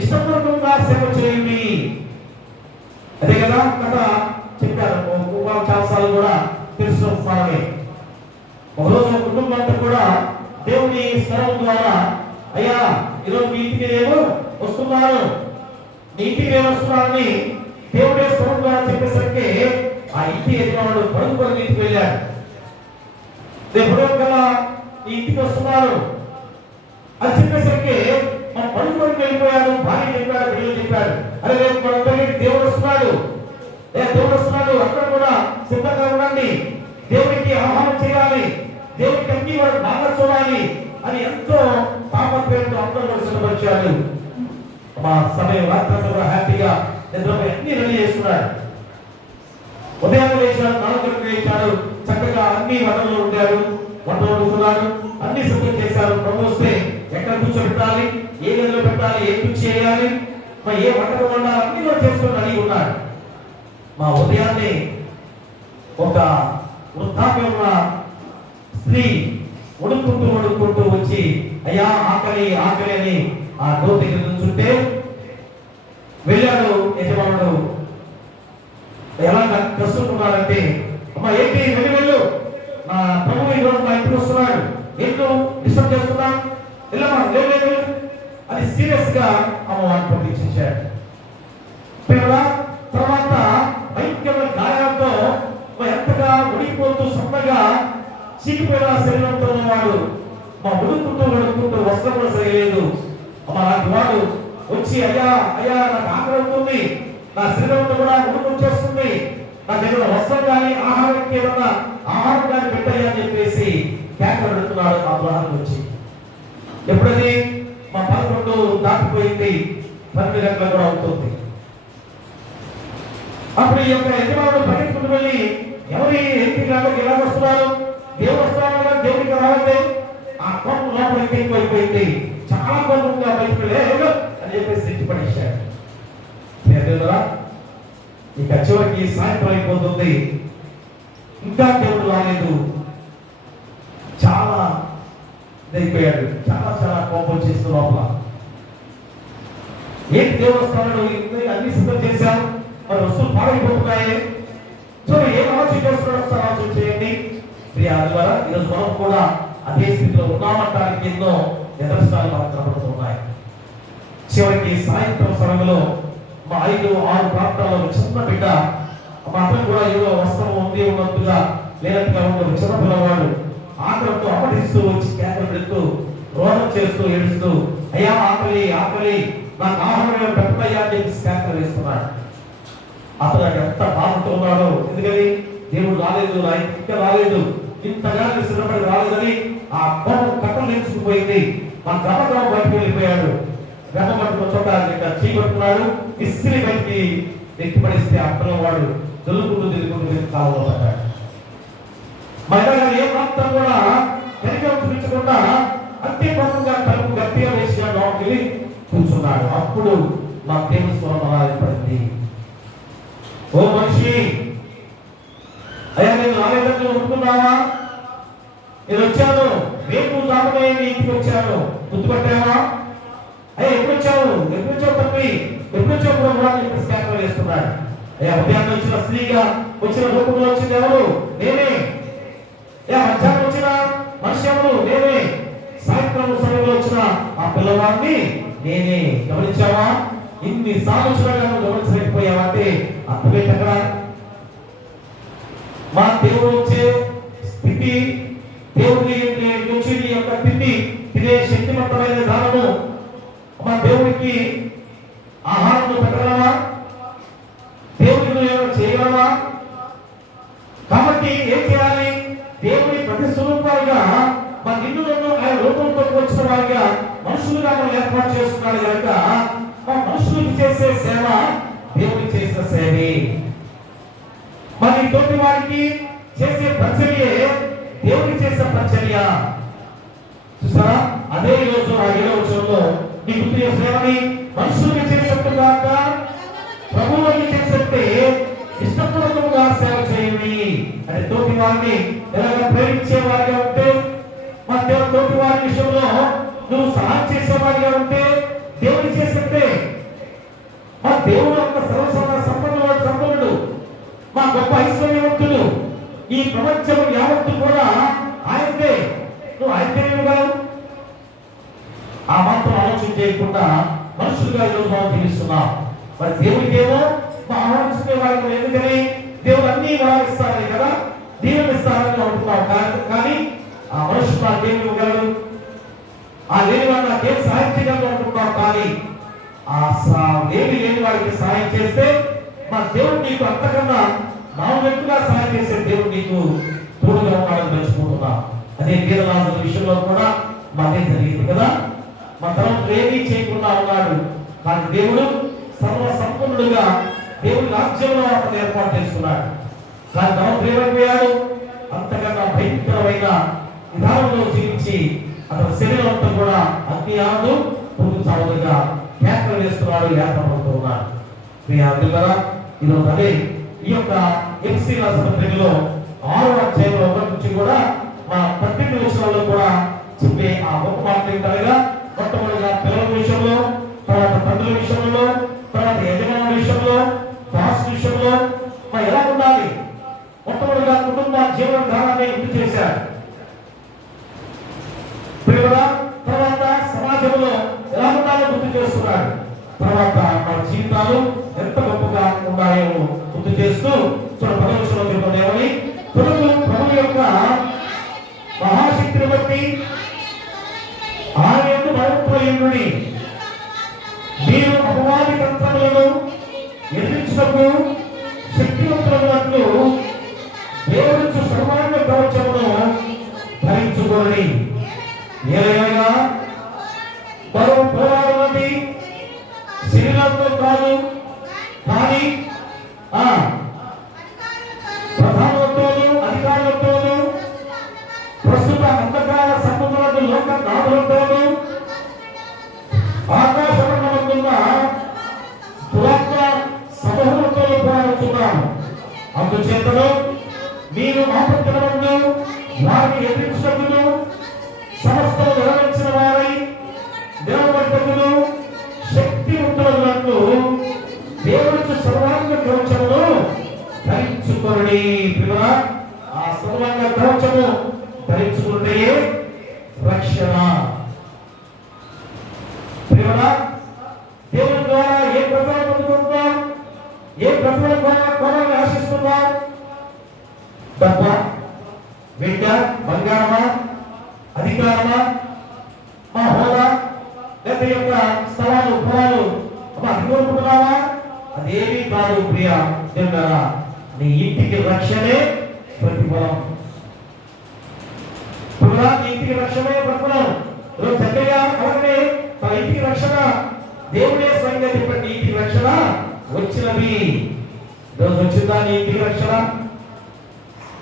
ఇష్టపూర్వకంగా సేవ చేయుడి. అదే కదా కథ చెప్పారు. చాలాసార్లు కూడా తెలుసు స్మరణే. ఒకరోజు కుటుంబం అంతా కూడా దేవుని స్మరణ ద్వారా, అయ్యా ఈరోజు మీ ఇంటికి ఏమో వస్తున్నారు, నీ ఇంటికి ఏమో వస్తున్నారని దేవుడే స్మరణ ద్వారా చెప్పేసరికి ఆ ఇంటి యజమానుడు పడుకొని ఇంటికి వెళ్ళాడు. ఎప్పుడో కదా ఈ ఇంటికి వస్తున్నారు అని చెప్పేసరికి మన పడుకొని వెళ్ళిపోయాడు. భార్య చెప్పాడు, పిల్లలు చెప్పాడు, అరే రేపు మనందరికీ దేవుడు వస్తున్నాడు, దేవుడు వస్తున్నాడు, అక్కడ కూడా సిద్ధంగా ఉండండి, దేవుడికి ఆహ్వానం చేయాలి, దేవుడికి అన్ని వాడు బాగా చూడాలి అని ఎంతో తాపత్రయంతో అందరూ సిద్ధపరిచాడు. మా సమయం రాత్రి కూడా హ్యాపీగా నిద్రపై అన్ని రెడీ చేస్తున్నాడు. ఉదయాన్నే లేచాడు, 4 గంటలకు లేచాడు, చక్కగా అన్ని వనరులు ఉండాడు, వంట వండుకున్నాడు, అన్ని సిద్ధం చేశారు. ప్రభు వస్తే ఎక్కడ కూర్చోబెట్టాలి, ఏ గదిలో పెట్టాలి, ఏ కుర్చీ చేయాలి, మరి ఏ వంటలు వండాలి అన్ని కూడా చేసుకుని రెడీ ఉన్నాడు. మా ఉదయాన్నే ఒక వృద్ధాప్యంలో స్త్రీ ఉడుక్కుంటూ వచ్చి, అయ్యా ఆకలి ఆకలి అని ఆ డోర్ దగ్గర నుంచుంటే వెళ్ళాడు యజమానుడు. ఎలా కసుకున్నాడంటే, అమ్మ ఏంటి వెళ్ళు, నా ప్రభు ఈరోజు మా ఇంటికి వస్తున్నాడు, ఏంటో డిస్టర్బ్ చేస్తున్నా, వెళ్ళమ్మా లేదు అని సీరియస్ గా అమ్మవారిని పంపించాడు. తర్వాత భయంకరమైన గాయాలతో ఎంతగా ఉడికిపోతూ సన్నగా చీకిపోయిన శరీరంతో ఉన్నవాడు, మా ఉడుకుంటూ వస్త్రం కూడా సరిలేదు. అమ్మ నాకు వాడు వచ్చి, అయ్యా అయ్యా నాకు ఆకలి అవుతుంది, నా శరీరంతో కూడా ఉడుకు వచ్చేస్తుంది, నా దగ్గర వస్త్రం కానీ ఆహారానికి ఏదన్నా ఆహారం కానీ పెట్టాలి అని చెప్పేసి కేకలు పెడుతున్నాడు. మా గృహానికి వచ్చి ఎప్పుడది మా 11 దాటిపోయింది, 12 గంటలు కూడా అవుతుంది. అప్పుడు ఈ యొక్క యజమానుడు పరిగెత్తుకుని వెళ్ళి, ఎవరి ఏంటి కాబట్టి ఎలా వస్తున్నారు, దేవుడు వస్తున్నారు కదా, దేవుడికి రావాలి, ఆ కోపం లోపలికి ఎక్కువైపోయింది, చాలా కోపంగా బయటకు లేదు అని చెప్పేసి తిట్టి పడేశాడు. ఇక చివరికి సాయంత్రం అయిపోతుంది, ఇంకా దేవుడు రాలేదు, చాలా అయిపోయాడు, చాలా కోపం చేస్తూ లోపల ఏంటి దేవుడు వస్తున్నాడు, అన్ని సిద్ధం చేశాం, మరి వస్తువులు పాడైపోతున్నాయి, సో ఏం ఆలోచన చేస్తున్నాడు ఒకసారి ఆలోచన చేయండి. ప్రియా ద్వారా ఈరోజు మనం కూడా అదే స్థితిలో ఉన్నామంటానికి ఎన్నో నిదర్శనాలు మనకు కనబడుతున్నాయి. చివరికి సాయంత్రం సమయంలో మా 5-6 ప్రాంతాల్లో చిన్న బిడ్డ, మా అతను కూడా ఏదో వస్త్రం ఉన్నట్టుగా లేనట్టుగా ఉన్న చిన్న పిల్లవాడు ఆకలితో అపటిస్తూ వచ్చి కేకలు పెడుతూ రోదన చేస్తూ ఏడుస్తూ, అయ్యా ఆకలి ఆకలి, నాకు ఆహారం పెట్టయ్యా అని చెప్పి కేకలు వేస్తున్నాడు. అతను ఎంత బాధతో ఉన్నాడో, ఎందుకని దేవుడు రాలేదు, ఇంకా రాలేదు, ఇంతగా సిద్ధపడి రాలేదని ఆ కోపం కట్టలు నేర్చుకుపోయింది. మన గమగమ బయటకు వెళ్ళిపోయాడు. గమగట్టుకున్న చోట చీకొట్టుకున్నాడు, ఇస్త్రీ బయటికి ఎక్కిపడిస్తే అతను వాడు తిరుగుకుంటూ కాలంలో పడ్డాడు. మహిళ ఏ ప్రాంతం కూడా కనికరం చూపించకుండా అంతే కోపంగా తలుపు గట్టిగా వేసిన లోపలికి కూర్చున్నాడు. అప్పుడు మా దేవుని స్వరం అలా ఏర్పడింది, ఓ మనిషి, అయ్యా నేను రాలేదని అనుకున్నావా, నేను వచ్చాను, రేపు జాబునే ఇంటికి వచ్చాను, గుర్తుపట్టావా, అయ్యా ఎప్పుడు వచ్చావు తప్పి, ఎప్పుడు వచ్చావు కూడా స్కాన్ వేస్తున్నాడు. అయ్యా ఉదయాన్నే వచ్చిన స్త్రీగా వచ్చిన రూపంలో వచ్చింది ఎవరు, నేనే. మధ్యాహ్నం వచ్చిన మనిషి ఎవరు, నేనే. సాయంత్రం సమయంలో వచ్చిన ఆ పిల్లవాడిని నేనే. గమనించావా, ఇన్ని సార్లు గమనించలేకపోయావంటే అర్థమేంటక్కడ మా దేవుడు వచ్చే స్థితి, దేవుడి నుంచి నీ యొక్క తిండి తినే శక్తివంతమైన దానము మా దేవుడికి ఆహారం పెట్టగలవా, దేవుడికి ఏమైనా చేయగలవా? కాబట్టి ఏం చేయాలి, దేవుడి ప్రతి స్వరూపాలుగా మా నిన్ను ఆయన రూపంతో లోకంలోకి వచ్చిన వారిగా మనుషులుగా మనం ఏర్పాటు చేసుకున్నాడు కనుక మా మనుషులకు చేసే సేవ దేవుడికి చేసిన సేవే. మరి తోటి వారికి చేసే పరిచర్యే దేవుడికి చేసే పరిచర్య. చూసారా, అదే ఈరోజు ఆ 7వ వచనంలో నీ గుర్తు చేసేవని మనుషులకి చేసేట్టుగా ప్రభువులకి చేసేట్టే ఇష్టపూర్వకంగా సేవ చేయండి. అంటే తోటి వారిని ఎలాగ ప్రేమించే వారిగా ఉంటే, మా తోటి వారి విషయంలో నువ్వు సహాయం చేసేవాడిగా ఉంటే దేవుడు చేసేట్టే. మా దేవుడు ఒక సంపన్నుడు, మా గొప్ప ఐశ్వర్యవంతుడు, ఈ ప్రపంచం యావత్తు కూడా ఆయనదే. నువ్వు ఆయనదే ఇవ్వగలవు. ఆ మాత్రం ఆలోచన చేయకుండా మనుషులుగా ఈరోజు మనం జీవిస్తున్నాం. మరి దేవుడికేమో మా ఆలోచించే వారికి ఎందుకని దేవుడు అన్ని వరాలిస్తారని కదా, దీవెనిస్తారని అనుకున్నావు. కానీ ఆ మనుషులు నా దేవుడు ఇవ్వగలడు, ఆ లేని వాడు నా దేవుడు సహాయం చేయగలడు అనుకుంటున్నావు. కానీ ఆ లేని వారికి సహాయం చేస్తే మా దేవుడు నీకు అంతకన్నా 4 రెట్లుగా సహాయం చేసే దేవుడు నీకు తోడుగా ఉన్నాడని తెలుసుకుంటున్నా. అదే వీరరాజుల విషయంలో కూడా మాదే జరిగింది కదా. మా తర్వాత ఏమీ చేయకుండా ఉన్నాడు, కానీ దేవుడు సర్వ సంపన్నుడుగా దేవుడి రాజ్యంలో అతను ఏర్పాటు చేసుకున్నాడు. కానీ తర్వాత ఏమైపోయాడు, అంతకన్నా భయంకరమైన విధానంలో జీవించి అతని శరీరం అంతా కూడా అగ్ని ఆదు పురుగు చావులుగా కేకలు వేస్తున్నాడు, ఏర్పడుతూ ఉన్నాడు. ఈరోజు అదే ఈ యొక్క ఎఫ్సీ రాసిన పత్రికలో 6వ అధ్యాయంలో 1 నుంచి కూడా మా 12 వచనాల్లో కూడా చెప్పే ఆ గొప్ప మాట ఏంటనగా, మొట్టమొదటిగా పిల్లల విషయంలో, తర్వాత తండ్రుల విషయంలో, తర్వాత యజమానుల విషయంలో, దాసు విషయంలో మనం ఎలా ఉండాలి. మొట్టమొదటిగా కుటుంబ జీవన విధానాన్ని గుర్తు చేశారు. తర్వాత సమాజంలో ఎలా ఉండాలో గుర్తు చేస్తున్నాడు. తర్వాత మన జీవితాలు ఎంత గొప్పగా ఉన్నాయో గుర్తు చేస్తూ ఏమని, ప్రభు యొక్క మహాశక్తిని బట్టి ఆయన భయపడి మీరు అపవాది తంత్రములను ఎదిరించుటకు శక్తివంతులైనట్లు దేవుడు సర్వాంగ కవచమును ధరించుకోండి. ఏదైనా మరో పోరాడున్నది శరీరంతో కాదు, కానీ ప్రధానులతోనూ అధికారులతోనూ ప్రస్తుత అంధకార సముద్రాలు లోక నాదులతోనూ ఆకాశమందున్న దురాత్మ సమూహంతో పోరాడుతున్నాము. అందుచేతను మీరు ఆపత్తులందు వారిని ఎదిరించుటకును సమస్తం నిర్వహించిన వారై దేవవర్తకులు శక్తివంతులైనట్లు దేవుడి సర్వాంగ కవచమును ధరించుకోండి. ఆ సర్వాంగ కవచము ధరించుకుంటే రక్షణ. దేవుడి ద్వారా ఏ ప్రతిఫలం పొందుకుంటున్నాం, ఏ ప్రతిఫలం కోరాలని ఆశిస్తున్నాం? డబ్బా, విద్య, బంగారమా, అధికారమా, మా హోదా, లేదా యొక్క స్థలాలు, పొలాలు అనుకుంటున్నావా? అదేమీ కాదు ప్రియ దేవుడారా. నీ ఇంటికి రక్షణే ప్రతిఫలం. నీ ఇంటికి రక్షణే ప్రతిఫలం. చక్కగా అలాగే తన ఇంటికి రక్షణ దేవుడే స్వయంగా చెప్పండి. నీ ఇంటికి రక్షణ వచ్చినది. ఈరోజు వచ్చిందా నీ ఇంటికి రక్షణ?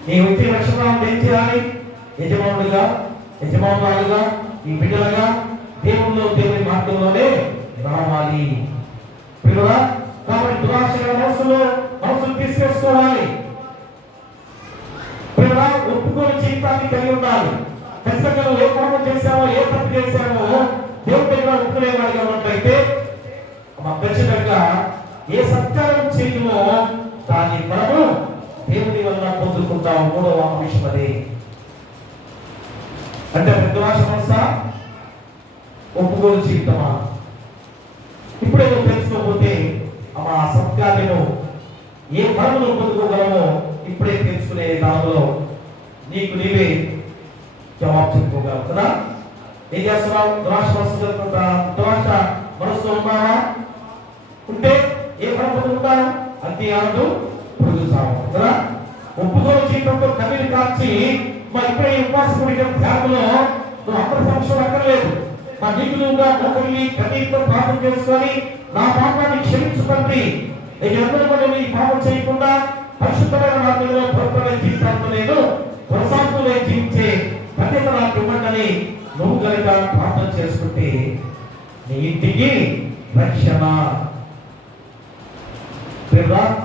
నీ ఇంటికి రక్షణ ఏం చేయాలి? యజమానులుగా ఈ బిడ్డలుగా దేవుని మార్గంలోనే రావాలి. కాబట్టి దురాశగా మనసులు తీసుకేసుకోవాలి. ఒప్పుకొని జీవితాన్ని కలిగి ఉండాలి. ఖచ్చితంగా ఏ పాపం చేశామో, ఏ తప్పు చేశామో దేవుడి దగ్గర ఒప్పుకునేవాడిగా ఉన్నట్లయితే ఖచ్చితంగా ఏ సత్కారం చేయమో దాన్ని మనము దేవుని వల్ల పొందుకుంటాం. 3వ విషయం అది. అంటే దురాశ మనసా, ఒప్పుకోని జీవితమా? ఇప్పుడే నువ్వు తెలుసుకోకపోతే ఆ సత్కార్యము ఏ ఫలమును పొందుకోగలమో ఇప్పుడే తెలుసుకునే దానిలో నీకు నీవే జవాబు చెప్పుకోగలవు కదా. ఏం చేస్తున్నావు? దురాశ మనసులో ఉన్నావా? ఉంటే ఏ ఫలం పొందుకుంటావు? అతి ఆడు పురుగు చావు కదా. ఒప్పుకోని జీవితంతో కన్నీరు కాల్చి మరి ఇప్పుడే ఉపవాసం ధ్యానంలో నువ్వు అందరి సమస్యలు అక్కర్లేదు. మా నీకులుగా ఒకరిని కనీతో ప్రార్థన చేసుకొని నా పాపాన్ని క్షమించు తండ్రి, నేను అందరూ కూడా నీ పాపం చేయకుండా పరిశుద్ధమైన మార్గంలో భక్తులైన జీవితాంతో నేను కొనసాగుతూనే జీవించే బాధ్యత నాకు ఇవ్వండి నువ్వు కనుక ప్రార్థన చేసుకుంటే నీ ఇంటికి రక్షణ.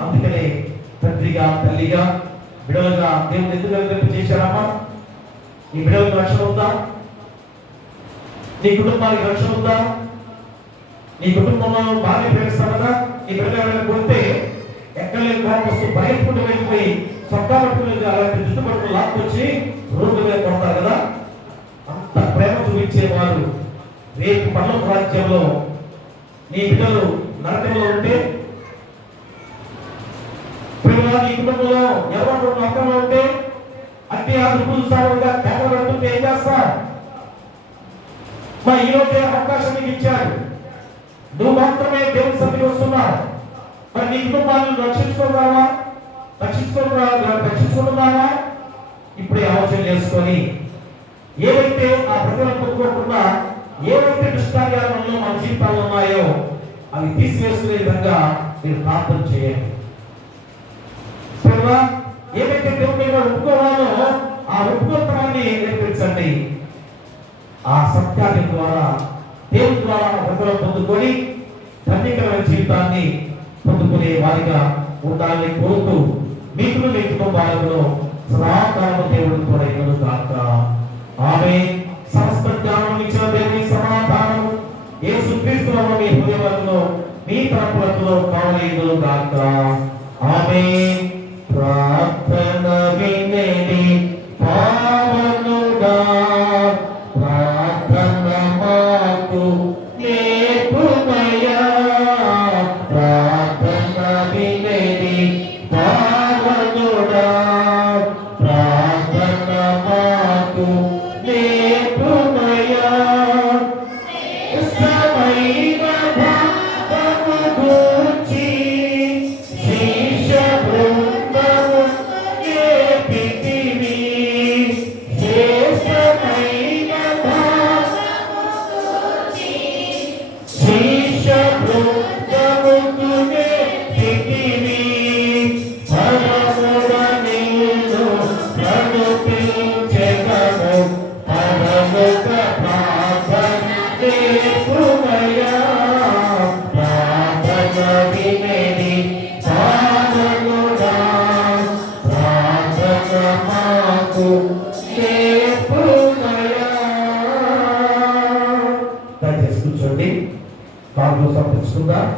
అందుకనే తండ్రిగా తల్లిగా బిడ్డలుగా దేవుడు ఎందుకు నిర్ణయం చేశారమ్మా? నీ బిడ్డలకు రక్షణ ఉందా? నీ కుటుంబానికి రక్షణ ఉందా? నీ కుటుంబంలో భార్య ప్రేమిస్తారు కదా, నీ బిడ్డ ఎవరైనా కొడితే ఎక్కడ లేని కోపం వస్తూ భయపడి వెళ్ళిపోయి చొక్కా పట్టుకుని అలాంటి జుట్టు పట్టుకుని లాక్కొచ్చి రోడ్డు మీద కొడతారు కదా. అంత ప్రేమ చూపించేవారు రేపు పర్లోక రాజ్యంలో నీ బిడ్డలు నరకంలో ఉంటే, నీ కుటుంబంలో ఎవరు నరకంలో ఉంటే అన్ని ఆ రుపులు సాగుగా కేకలు పెడుతుంటే ఏం చేస్తా? మరి ఈ రోజే అవకాశం నీకు ఇచ్చాడు, నువ్వు మాత్రమే దేవుని సన్నిధికి వస్తున్నావు. మరి నీ కుటుంబాన్ని రక్షించుకుంటున్నావా? ఇప్పుడే ఆలోచన చేసుకొని ఏవైతే ఆ ప్రజలను పొందుకోకుండా ఏవైతే దుష్కార్యాలలో మన జీవితాల్లో ఉన్నాయో అవి తీసివేసుకునే విధంగా మీరు ప్రార్థన చేయండి. ఏవైతే దేవుని మీద ఒప్పుకోవాలో ఆ ఒప్పుకోవటాన్ని నేర్పించండి. ఆ సత్యాన్ని ద్వారా దేవుని ద్వారా ప్రజలు పొందుకొని ధన్యకరమైన జీవితాన్ని పొందుకునే వారిగా ఉండాలని కోరుతూ మీకు మీ కుటుంబాలలో సదాకాలం దేవుడు కూడా ఇవ్వను కాక. ఆమేన్. సమస్త జ్ఞానం ఇచ్చిన దేవుని సమాధానం యేసుక్రీస్తులో మీ హృదయాలలో మీ తరపులలో కావలేదును కాక. ఆమేన్. ప్రార్థన వినేది పావనుడా, ప్రార్థన మాకు నేర్పుమయ్యా. ప్రార్థన వినేది పావనుడా, ప్రార్థన మాకు నేర్పుమయ్యా. సమయన భావము గూర్చి శిష్య బృందము నేర్పితివి. శ్రేష్టమైన భావము గూర్చి శిష్య బృందముకు నేర్పితివి. పరముడ నిన్ను ప్రణుతించెదము, పరముగ ప్రార్థన నేర్పుమయ్యా. ప్రార్థన వినేది పావనుడా, ప్రార్థన మాకు నేర్పుమయ్యా. దయచేసి కూర్చోండి, కాళ్ళు సమర్పించుకుందాం.